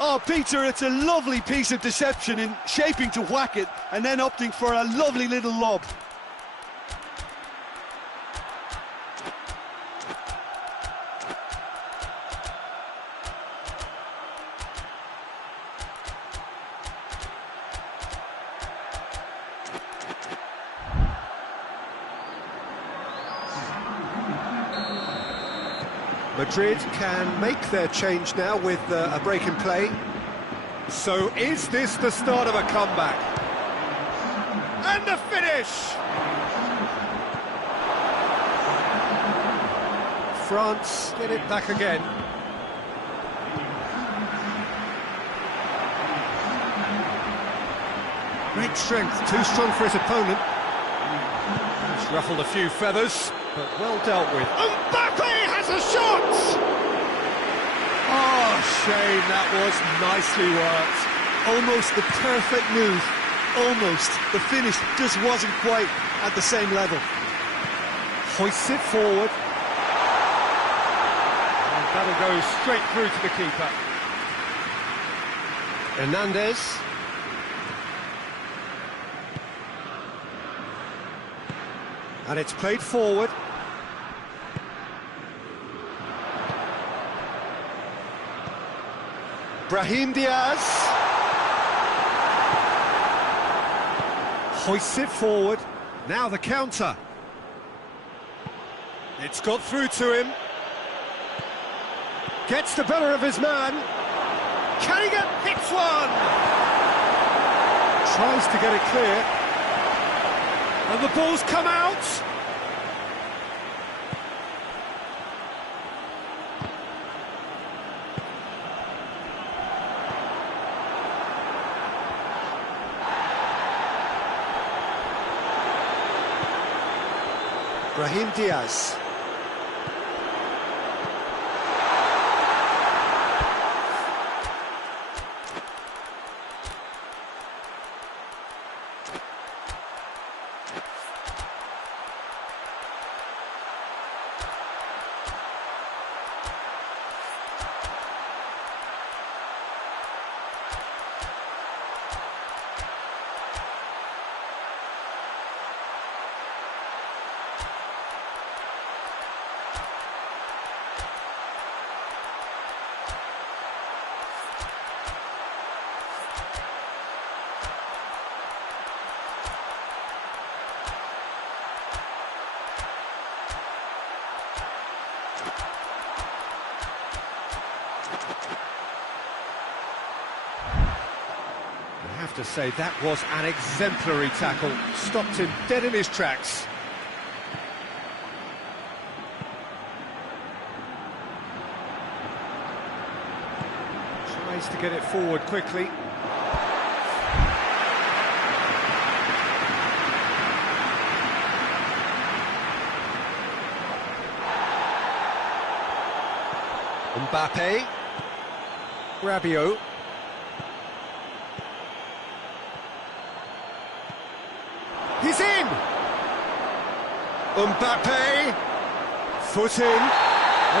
Oh, Peter, it's a lovely piece of deception in shaping to whack it and then opting for a lovely little lob. Madrid can make their change now with a break in play. So is this the start of a comeback? And the finish! France get it back again. Great strength, too strong for his opponent. He's ruffled a few feathers, but well dealt with. Mbappe has a shot! Oh, shame, that was nicely worked. Almost the perfect move. Almost. The finish just wasn't quite at the same level. Hoists it forward. And that'll go straight through to the keeper. Hernandez. And it's played forward. Brahim Diaz. Hoists it forward. Now the counter. It's got through to him. Gets the better of his man. Carrigan hits one. Tries to get it clear. And the ball's come out. Brahim Diaz. I have to say, that was an exemplary tackle. Stopped him dead in his tracks. Tries to get it forward quickly. Mbappe. Rabiot. He's in! Mbappe! Foot in.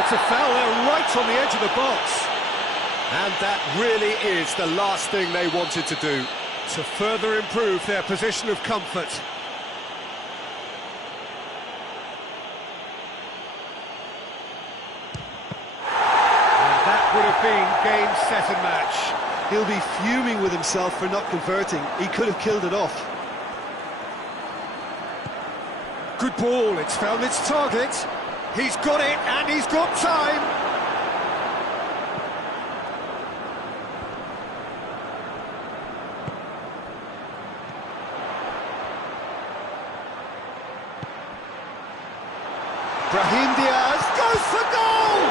It's a foul there right on the edge of the box. And that really is the last thing they wanted to do, to further improve their position of comfort. And that would have been game, set and match. He'll be fuming with himself for not converting. He could have killed it off. Good ball, it's found its target. He's got it, and he's got time. Brahim Diaz goes for goal!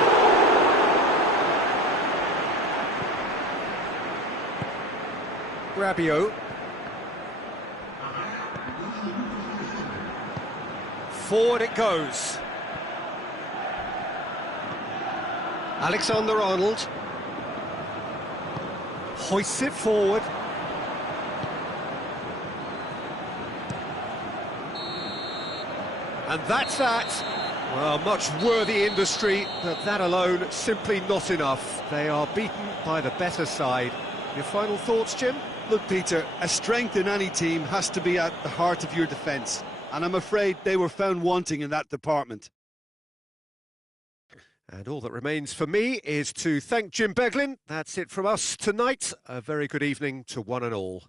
Rabiot. Forward it goes. Alexander-Arnold hoists it forward. And that's that. Well, much worthy industry, but that alone simply not enough. They are beaten by the better side. Your final thoughts, Jim? Look, Peter, a strength in any team has to be at the heart of your defence. And I'm afraid they were found wanting in that department. And all that remains for me is to thank Jim Beglin. That's it from us tonight. A very good evening to one and all.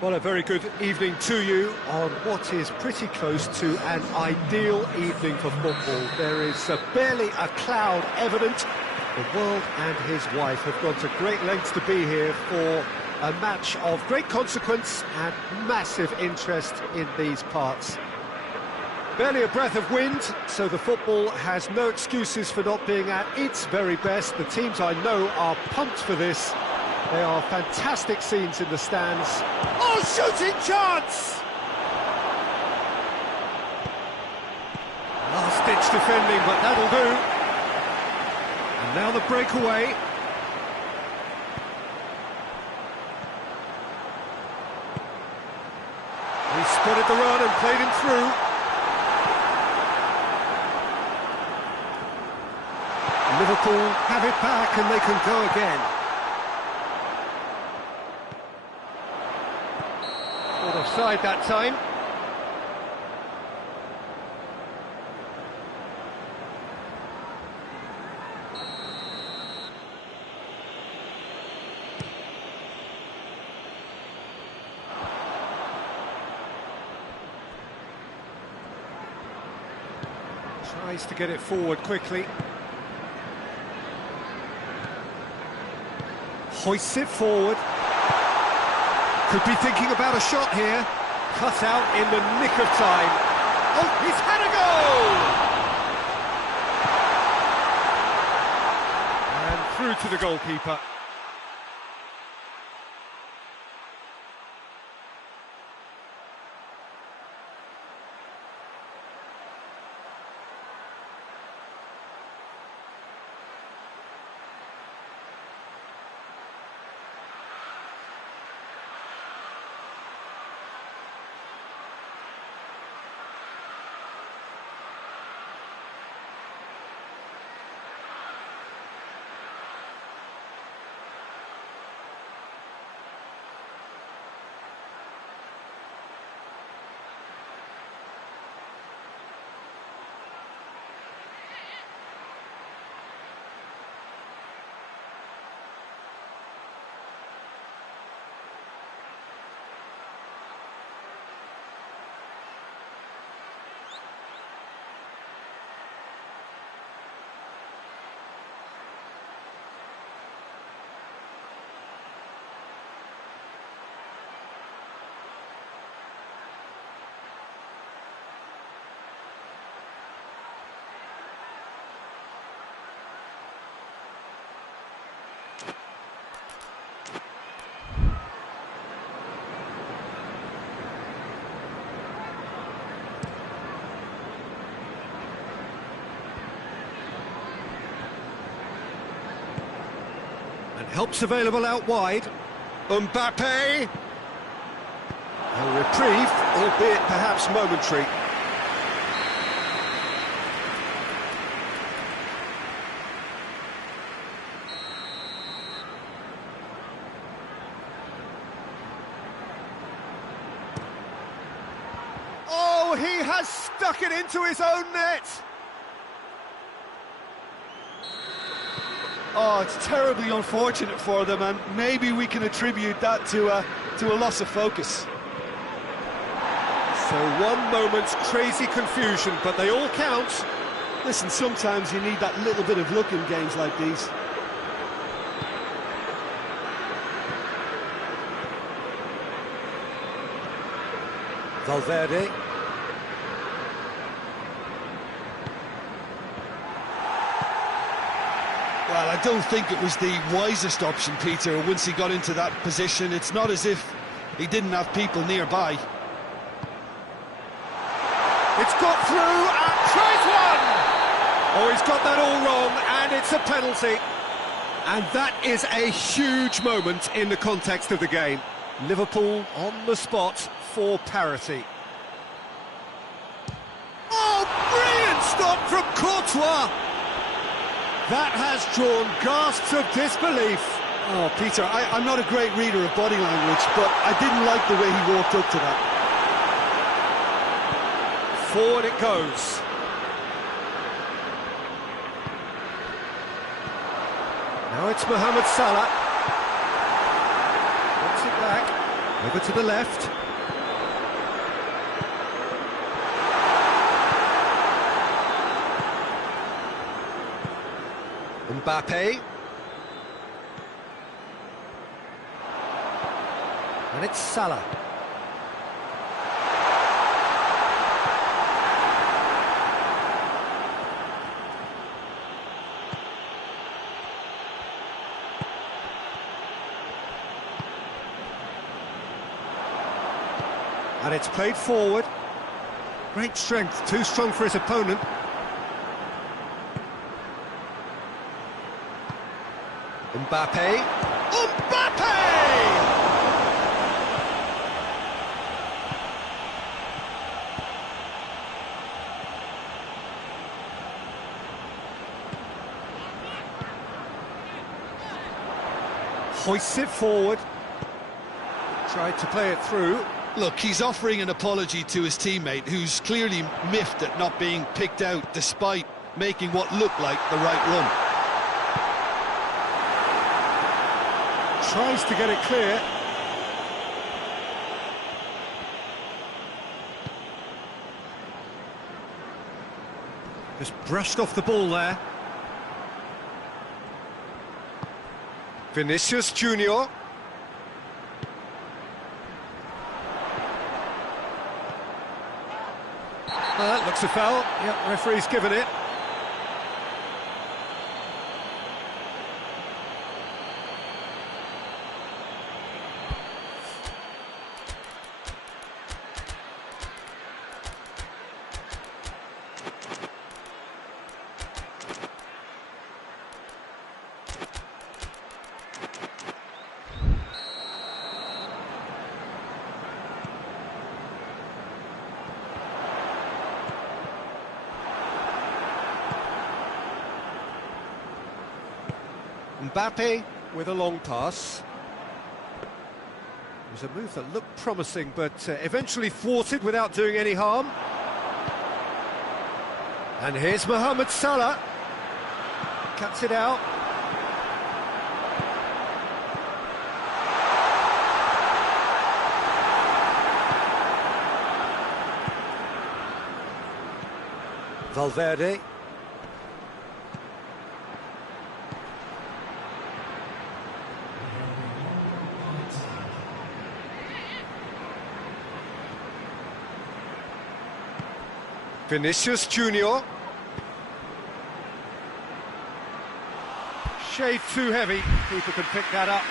Well, a very good evening to you on what is pretty close to an ideal evening for football. There is barely a cloud evident. The world and his wife have gone to great lengths to be here for a match of great consequence and massive interest in these parts. Barely a breath of wind, so the football has no excuses for not being at its very best. The teams I know are pumped for this. They are fantastic scenes in the stands. Oh, shooting chance! Last-ditch defending, but that'll do. And now the breakaway. He spotted the run and played him through. Liverpool have it back and they can go again. Not offside that time. Tries to get it forward quickly. Hoists it forward. Could be thinking about a shot here. Cut out in the nick of time. Oh, he's had a goal! And through to the goalkeeper. Help's available out wide. Mbappe. A reprieve, albeit perhaps momentary. Oh, he has stuck it into his own net! Oh, it's terribly unfortunate for them, and maybe we can attribute that to a loss of focus. So one moment's crazy confusion, but they all count. Listen, sometimes you need that little bit of luck in games like these. Valverde. Well, I don't think it was the wisest option, Peter, once he got into that position. It's not as if he didn't have people nearby. It's got through and tries one! Oh, he's got that all wrong, and it's a penalty. And that is a huge moment in the context of the game. Liverpool on the spot for parity. Oh, brilliant stop from Courtois! That has drawn gasps of disbelief. Oh, Peter, I'm not a great reader of body language, but I didn't like the way he walked up to that. Forward it goes. Now it's Mohamed Salah. Puts it back. Over to the left. Mbappe. And it's Salah. And it's played forward. Great strength, too strong for his opponent. Mbappe. Mbappe! Hoists it forward. Tried to play it through. Look, he's offering an apology to his teammate, who's clearly miffed at not being picked out despite making what looked like the right run. Tries to get it clear. Just brushed off the ball there. Vinicius Junior. Looks a foul. Yep, referee's given it. Mbappe with a long pass. It was a move that looked promising, but eventually thwarted without doing any harm. And here's Mohamed Salah. Cuts it out. Valverde. Vinicius Junior. Shade too heavy. Keeper can pick that up.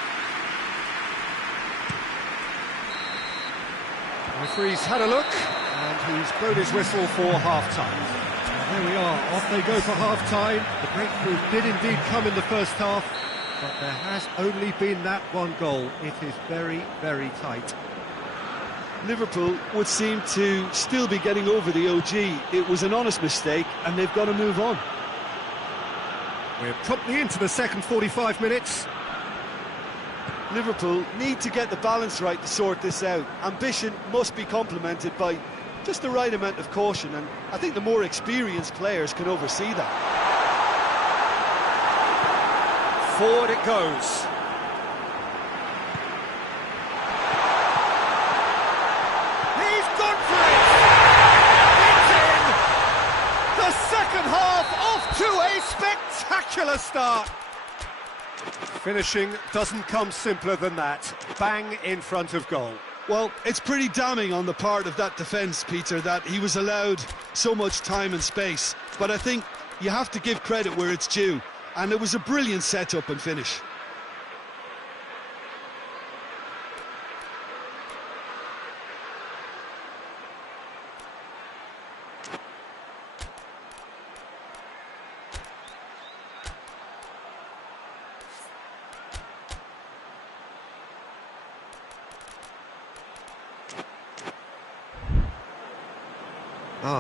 Referee's had a look, and he's blown his whistle for half-time. There we are, off they go for half-time. The breakthrough did indeed come in the first half, but there has only been that one goal. It is very, very tight. Liverpool would seem to still be getting over the OG. It was an honest mistake, and they've got to move on. We're promptly into the second 45 minutes. Liverpool need to get the balance right to sort this out. Ambition must be complemented by just the right amount of caution, and I think the more experienced players can oversee that. Forward it goes. He's gone for it! It's in! The second half off to a spectacular start. Finishing doesn't come simpler than that. Bang in front of goal. Well, it's pretty damning on the part of that defence, Peter, that he was allowed so much time and space. But I think you have to give credit where it's due. And it was a brilliant setup and finish.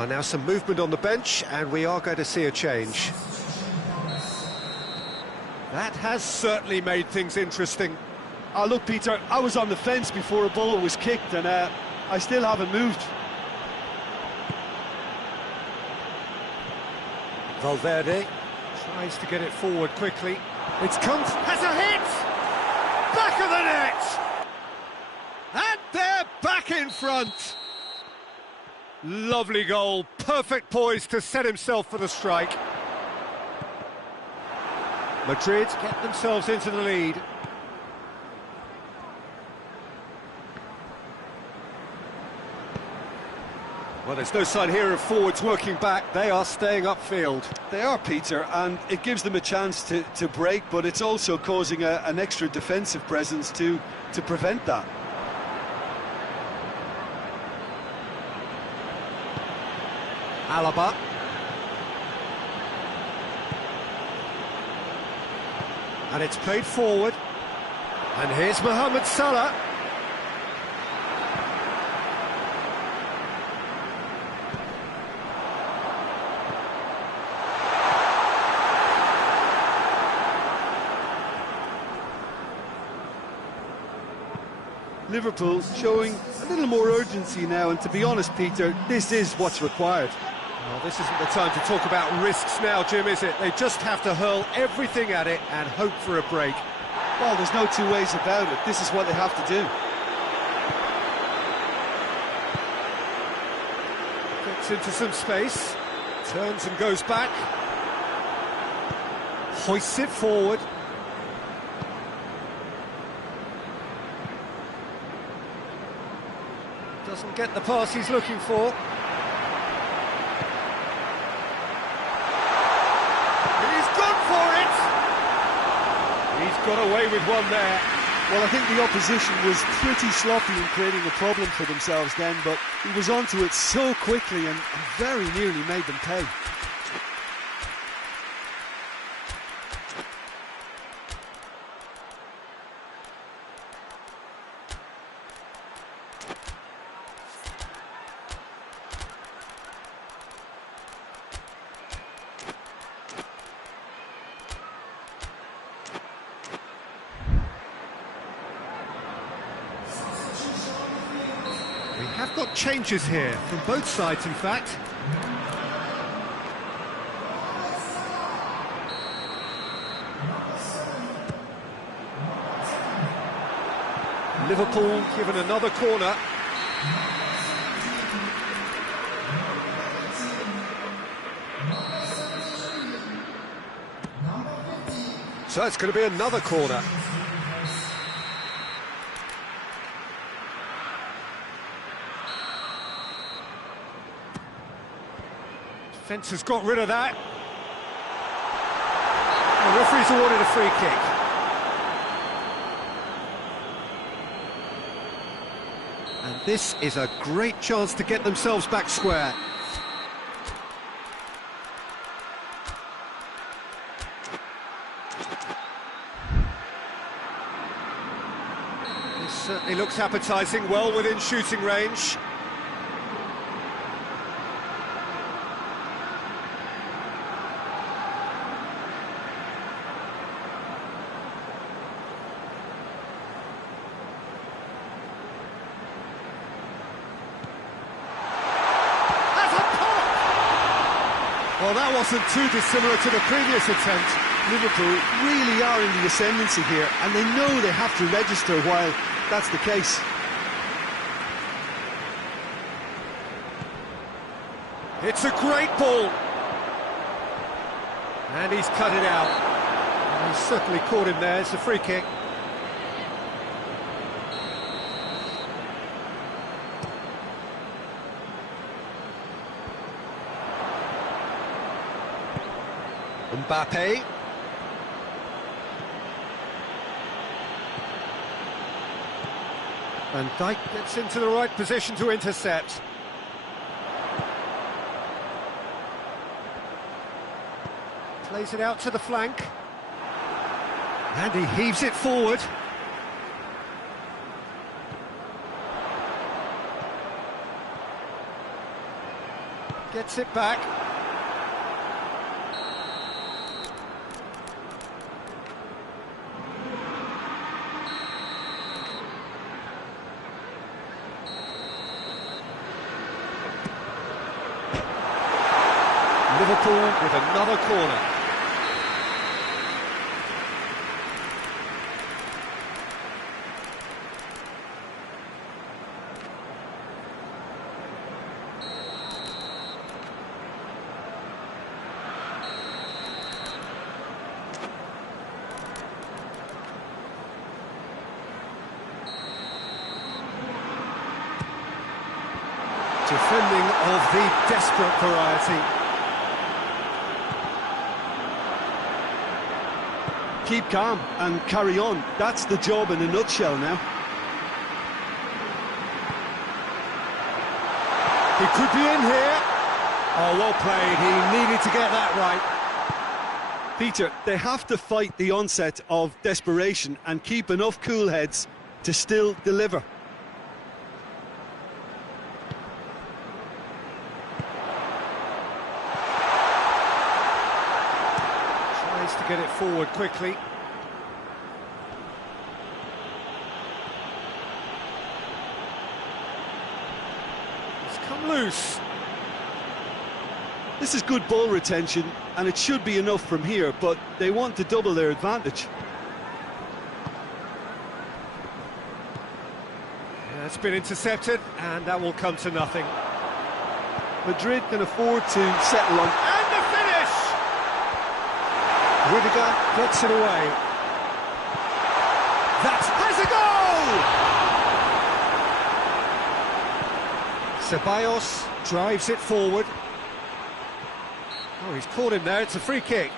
Now some movement on the bench, and we are going to see a change. That has certainly made things interesting. Look, Peter, I was on the fence before a ball was kicked, and I still haven't moved. Valverde tries to get it forward quickly. It's come, has a hit! Back of the net! And in front. Lovely goal, perfect poise to set himself for the strike. Madrid get themselves into the lead. Well, there's no sign here of forwards working back. They are staying upfield. They are, Peter, and it gives them a chance to break, but it's also causing an extra defensive presence to prevent that. Alaba. And it's played forward. And here's Mohamed Salah. Liverpool showing a little more urgency now, and to be honest, Peter, this is what's required. Well, this isn't the time to talk about risks now, Jim, is it? They just have to hurl everything at it and hope for a break. Well, there's no two ways about it. This is what they have to do. Gets into some space, turns and goes back. Hoists it forward. Doesn't get the pass he's looking for. He's gone for it! He's got away with one there. Well, I think the opposition was pretty sloppy in creating a problem for themselves then, but he was onto it so quickly and very nearly made them pay. We have got changes here, from both sides in fact. Liverpool given another corner. So it's going to be another corner. Defence has got rid of that. The referee's awarded a free kick. And this is a great chance to get themselves back square. This certainly looks appetising, well within shooting range. Well, that wasn't too dissimilar to the previous attempt. Liverpool really are in the ascendancy here, and they know they have to register while that's the case. It's a great ball. And he's cut it out. And he's certainly caught him there. It's a free kick. Mbappe. And Dijk gets into the right position to intercept. Plays it out to the flank. And he heaves it forward. Gets it back. Liverpool with another corner. Defending of the desperate variety. Keep calm and carry on. That's the job in a nutshell now. He could be in here. Oh, well played. He needed to get that right. Peter, they have to fight the onset of desperation and keep enough cool heads to still deliver. Tries to get it forward quickly. It's come loose. This is good ball retention, and it should be enough from here, but they want to double their advantage. That's been intercepted, and that will come to nothing. Madrid can afford to settle on... And the finish! Rudiger gets it away. That has a goal! Ceballos drives it forward. Oh, he's caught him there, it's a free kick.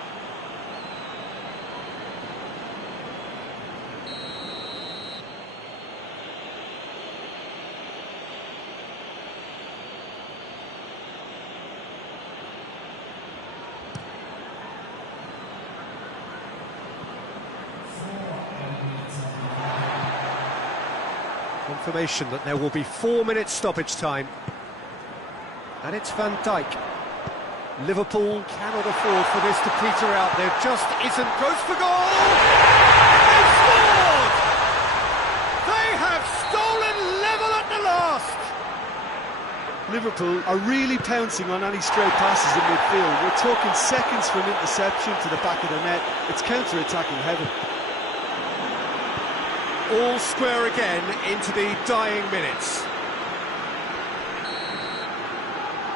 Confirmation that there will be 4 minutes stoppage time. And it's Van Dijk. Liverpool cannot afford for this to peter out. There just isn't. Goes for goal! They've scored! They have stolen level at the last! Liverpool are really pouncing on any stray passes in midfield. We're talking seconds from interception to the back of the net. It's counter-attacking heaven. All square again into the dying minutes.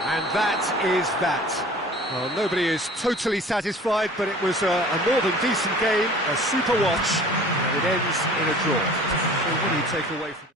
And that is that. Well, nobody is totally satisfied, but it was a more than decent game, a super watch, and it ends in a draw. So what do you take away from it?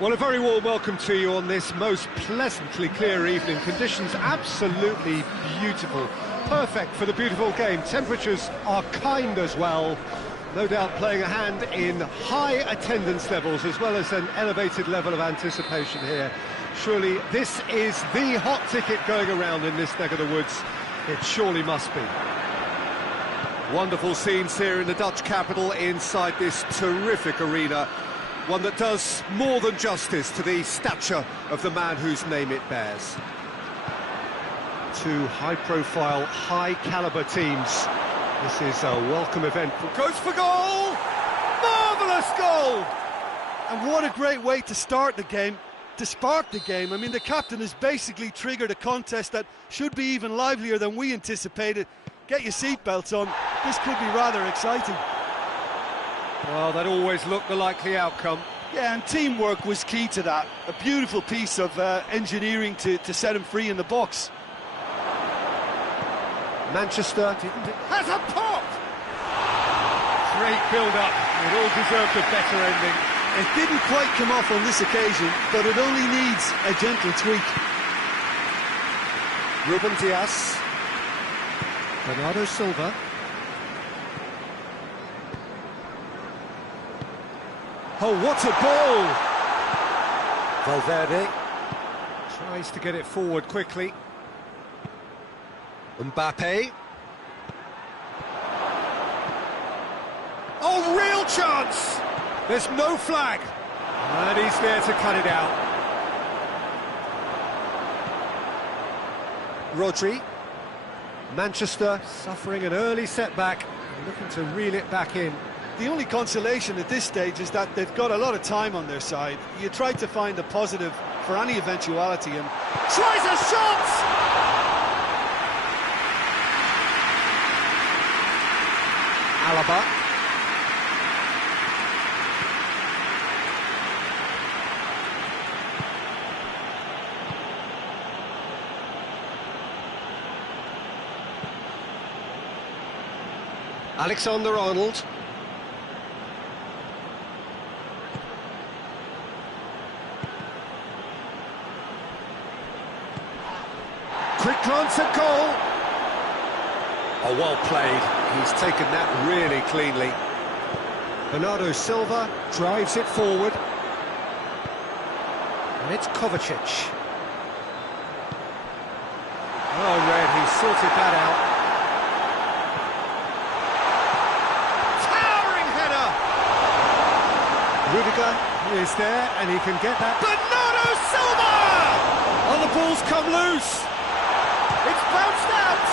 Well, a very warm welcome to you on this most pleasantly clear evening. Conditions absolutely beautiful. Perfect for the beautiful game. Temperatures are kind as well. No doubt playing a hand in high attendance levels as well as an elevated level of anticipation here. Surely this is the hot ticket going around in this neck of the woods. It surely must be. Wonderful scenes here in the Dutch capital inside this terrific arena. One that does more than justice to the stature of the man whose name it bears. Two high-profile, high-caliber teams. This is a welcome event. Goes for goal! Marvellous goal! And what a great way to start the game, to spark the game. I mean, the captain has basically triggered a contest that should be even livelier than we anticipated. Get your seatbelts on, this could be rather exciting. Well, that always looked the likely outcome. Yeah, and teamwork was key to that. A beautiful piece of engineering to set him free in the box. Manchester has a pop! Great build-up, it all deserved a better ending. It didn't quite come off on this occasion, but it only needs a gentle tweak. Ruben Dias. Bernardo Silva. Oh, what a ball! Valverde tries to get it forward quickly. Mbappe. Oh, real chance! There's no flag. And he's there to cut it out. Rodri. Manchester suffering an early setback, looking to reel it back in. The only consolation at this stage is that they've got a lot of time on their side. You try to find a positive for any eventuality and... Tries a shot! Alaba. Alexander-Arnold. Quick glance at goal. Oh, well played. He's taken that really cleanly. Bernardo Silva drives it forward. And it's Kovacic. Oh, Red, he sorted that out. Rudiger is there, and he can get that. Bernardo Silva! Oh, the ball's come loose. It's bounced out.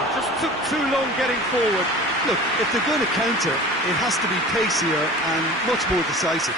It just took too long getting forward. Look, if they're going to counter, it has to be pacier and much more decisive.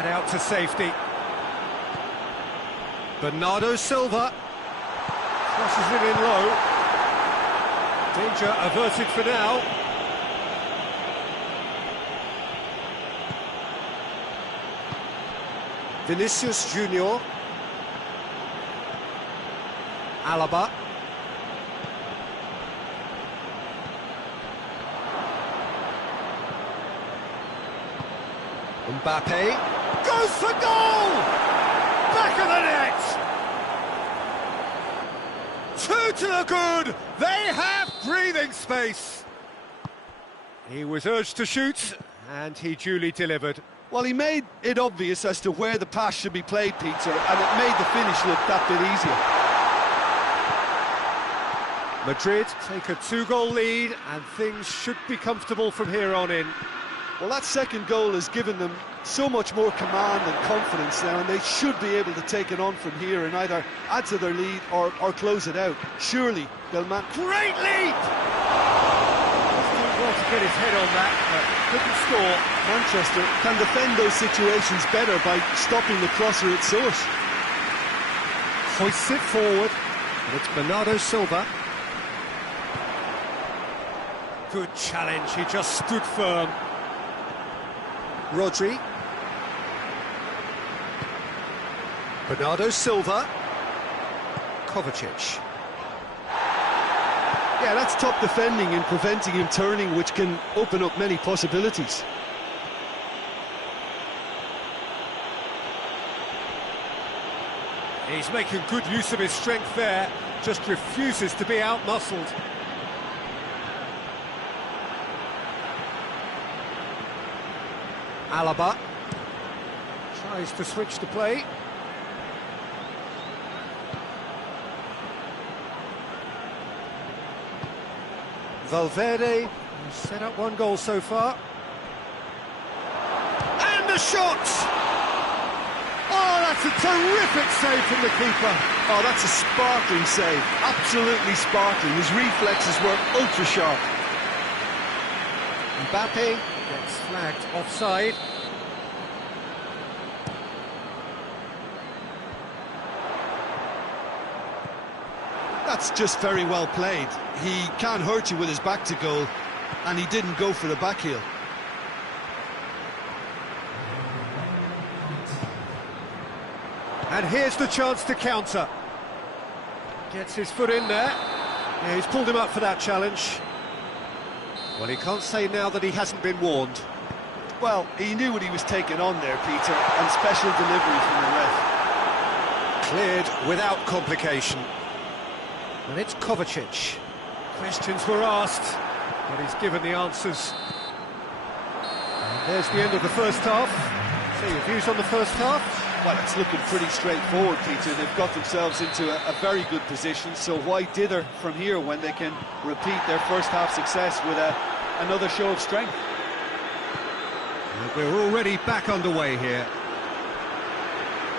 Out to safety. Bernardo Silva crosses it in low. Danger averted for now. Vinicius Junior. Alaba. Mbappe goes for goal! Back of the net! Two to the good! They have breathing space! He was urged to shoot, and he duly delivered. Well, he made it obvious as to where the pass should be played, Peter, and it made the finish look that bit easier. Madrid take a 2-goal lead, and things should be comfortable from here on in. Well, that second goal has given them so much more command and confidence now, and they should be able to take it on from here and either add to their lead or close it out. Surely they'll man. Great leap! Doing well to get his head on that, but couldn't score. Manchester can defend those situations better by stopping the crosser at source. Hoists it forward, and it's Bernardo Silva. Good challenge, he just stood firm. Rodri. Bernardo Silva. Kovacic. Yeah, that's top defending and preventing him turning, which can open up many possibilities. He's making good use of his strength there, just refuses to be out-muscled. Alaba tries to switch the play. Valverde has set up 1 goal so far. And the shot! Oh, that's a terrific save from the keeper. Oh, that's a sparkling save, absolutely sparkling. His reflexes were ultra sharp. Mbappe gets flagged offside. That's just very well played. He can't hurt you with his back to goal, and he didn't go for the back heel. And here's the chance to counter. Gets his foot in there. Yeah, he's pulled him up for that challenge. Well, he can't say now that he hasn't been warned. Well, he knew what he was taking on there, Peter, and special delivery from the ref. Cleared without complication. And it's Kovacic. Questions were asked, but he's given the answers. And there's the end of the first half. So your views on the first half? Well, it's looking pretty straightforward, Peter. They've got themselves into a very good position, so why dither from here when they can repeat their first half success with another show of strength? And we're already back underway here.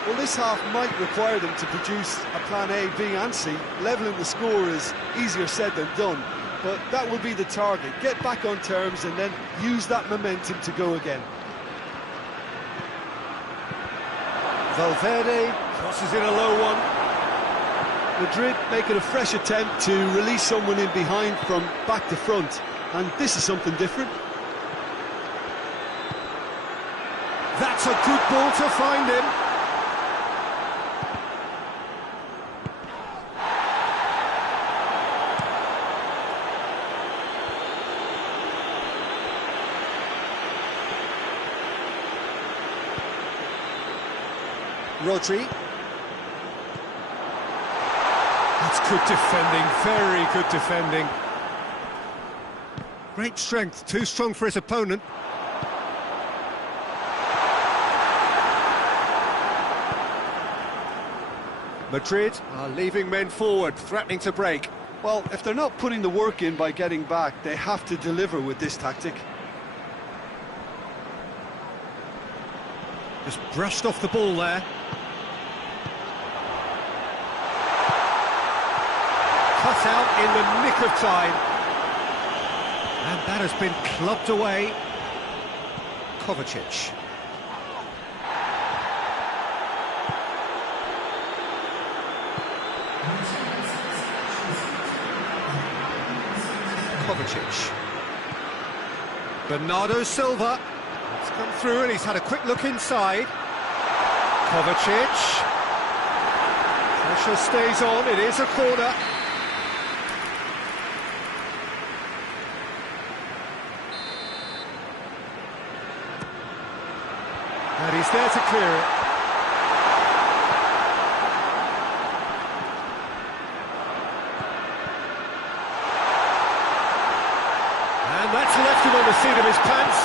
Well, this half might require them to produce a plan A, B and C. Levelling the score is easier said than done, but that will be the target. Get back on terms and then use that momentum to go again. Valverde crosses in a low one. Madrid making a fresh attempt to release someone in behind from back to front, and this is something different. That's a good ball to find him. Rodri. That's good defending, very good defending. Great strength, too strong for his opponent. Madrid are leaving men forward, threatening to break. Well, if they're not putting the work in by getting back, they have to deliver with this tactic. Just brushed off the ball there. Cut out in the nick of time. And that has been clubbed away. Kovacic. Kovacic. Bernardo Silva. It's come through and he's had a quick look inside. Kovacic. Pressure stays on, it is a corner. And he's there to clear it. And that's left him on the seat of his pants.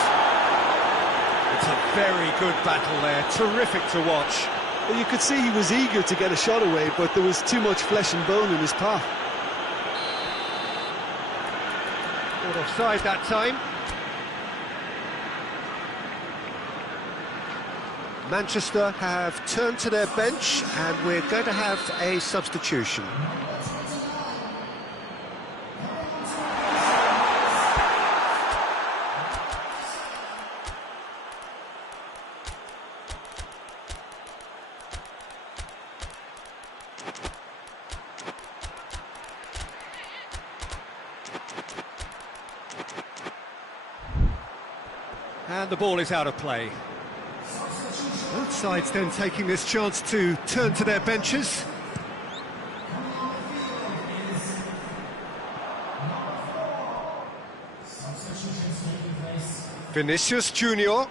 It's a very good battle there, terrific to watch. Well, you could see he was eager to get a shot away, but there was too much flesh and bone in his path. Caught offside that time. Manchester have turned to their bench, and we're going to have a substitution. And the ball is out of play. Both sides then taking this chance to turn to their benches. Vinicius Junior,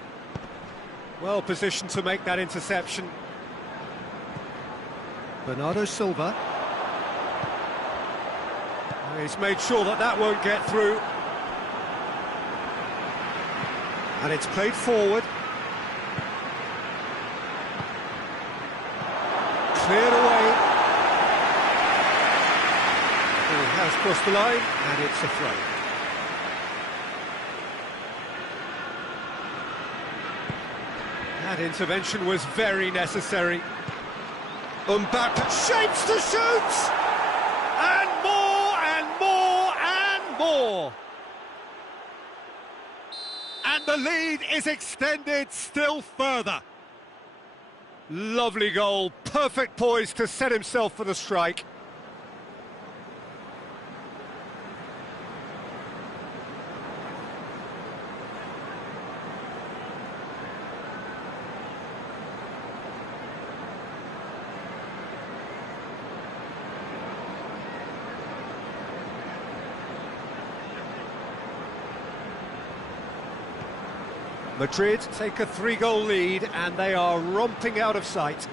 well positioned to make that interception. Bernardo Silva. He's made sure that that won't get through. And it's played forward. Cleared away. He has crossed the line, and it's a throw. That intervention was very necessary. Mbappe shapes to shoot! And more, and more, and more! And the lead is extended still further. Lovely goal, perfect poise to set himself for the strike. Madrid take a 3-goal lead, and they are romping out of sight.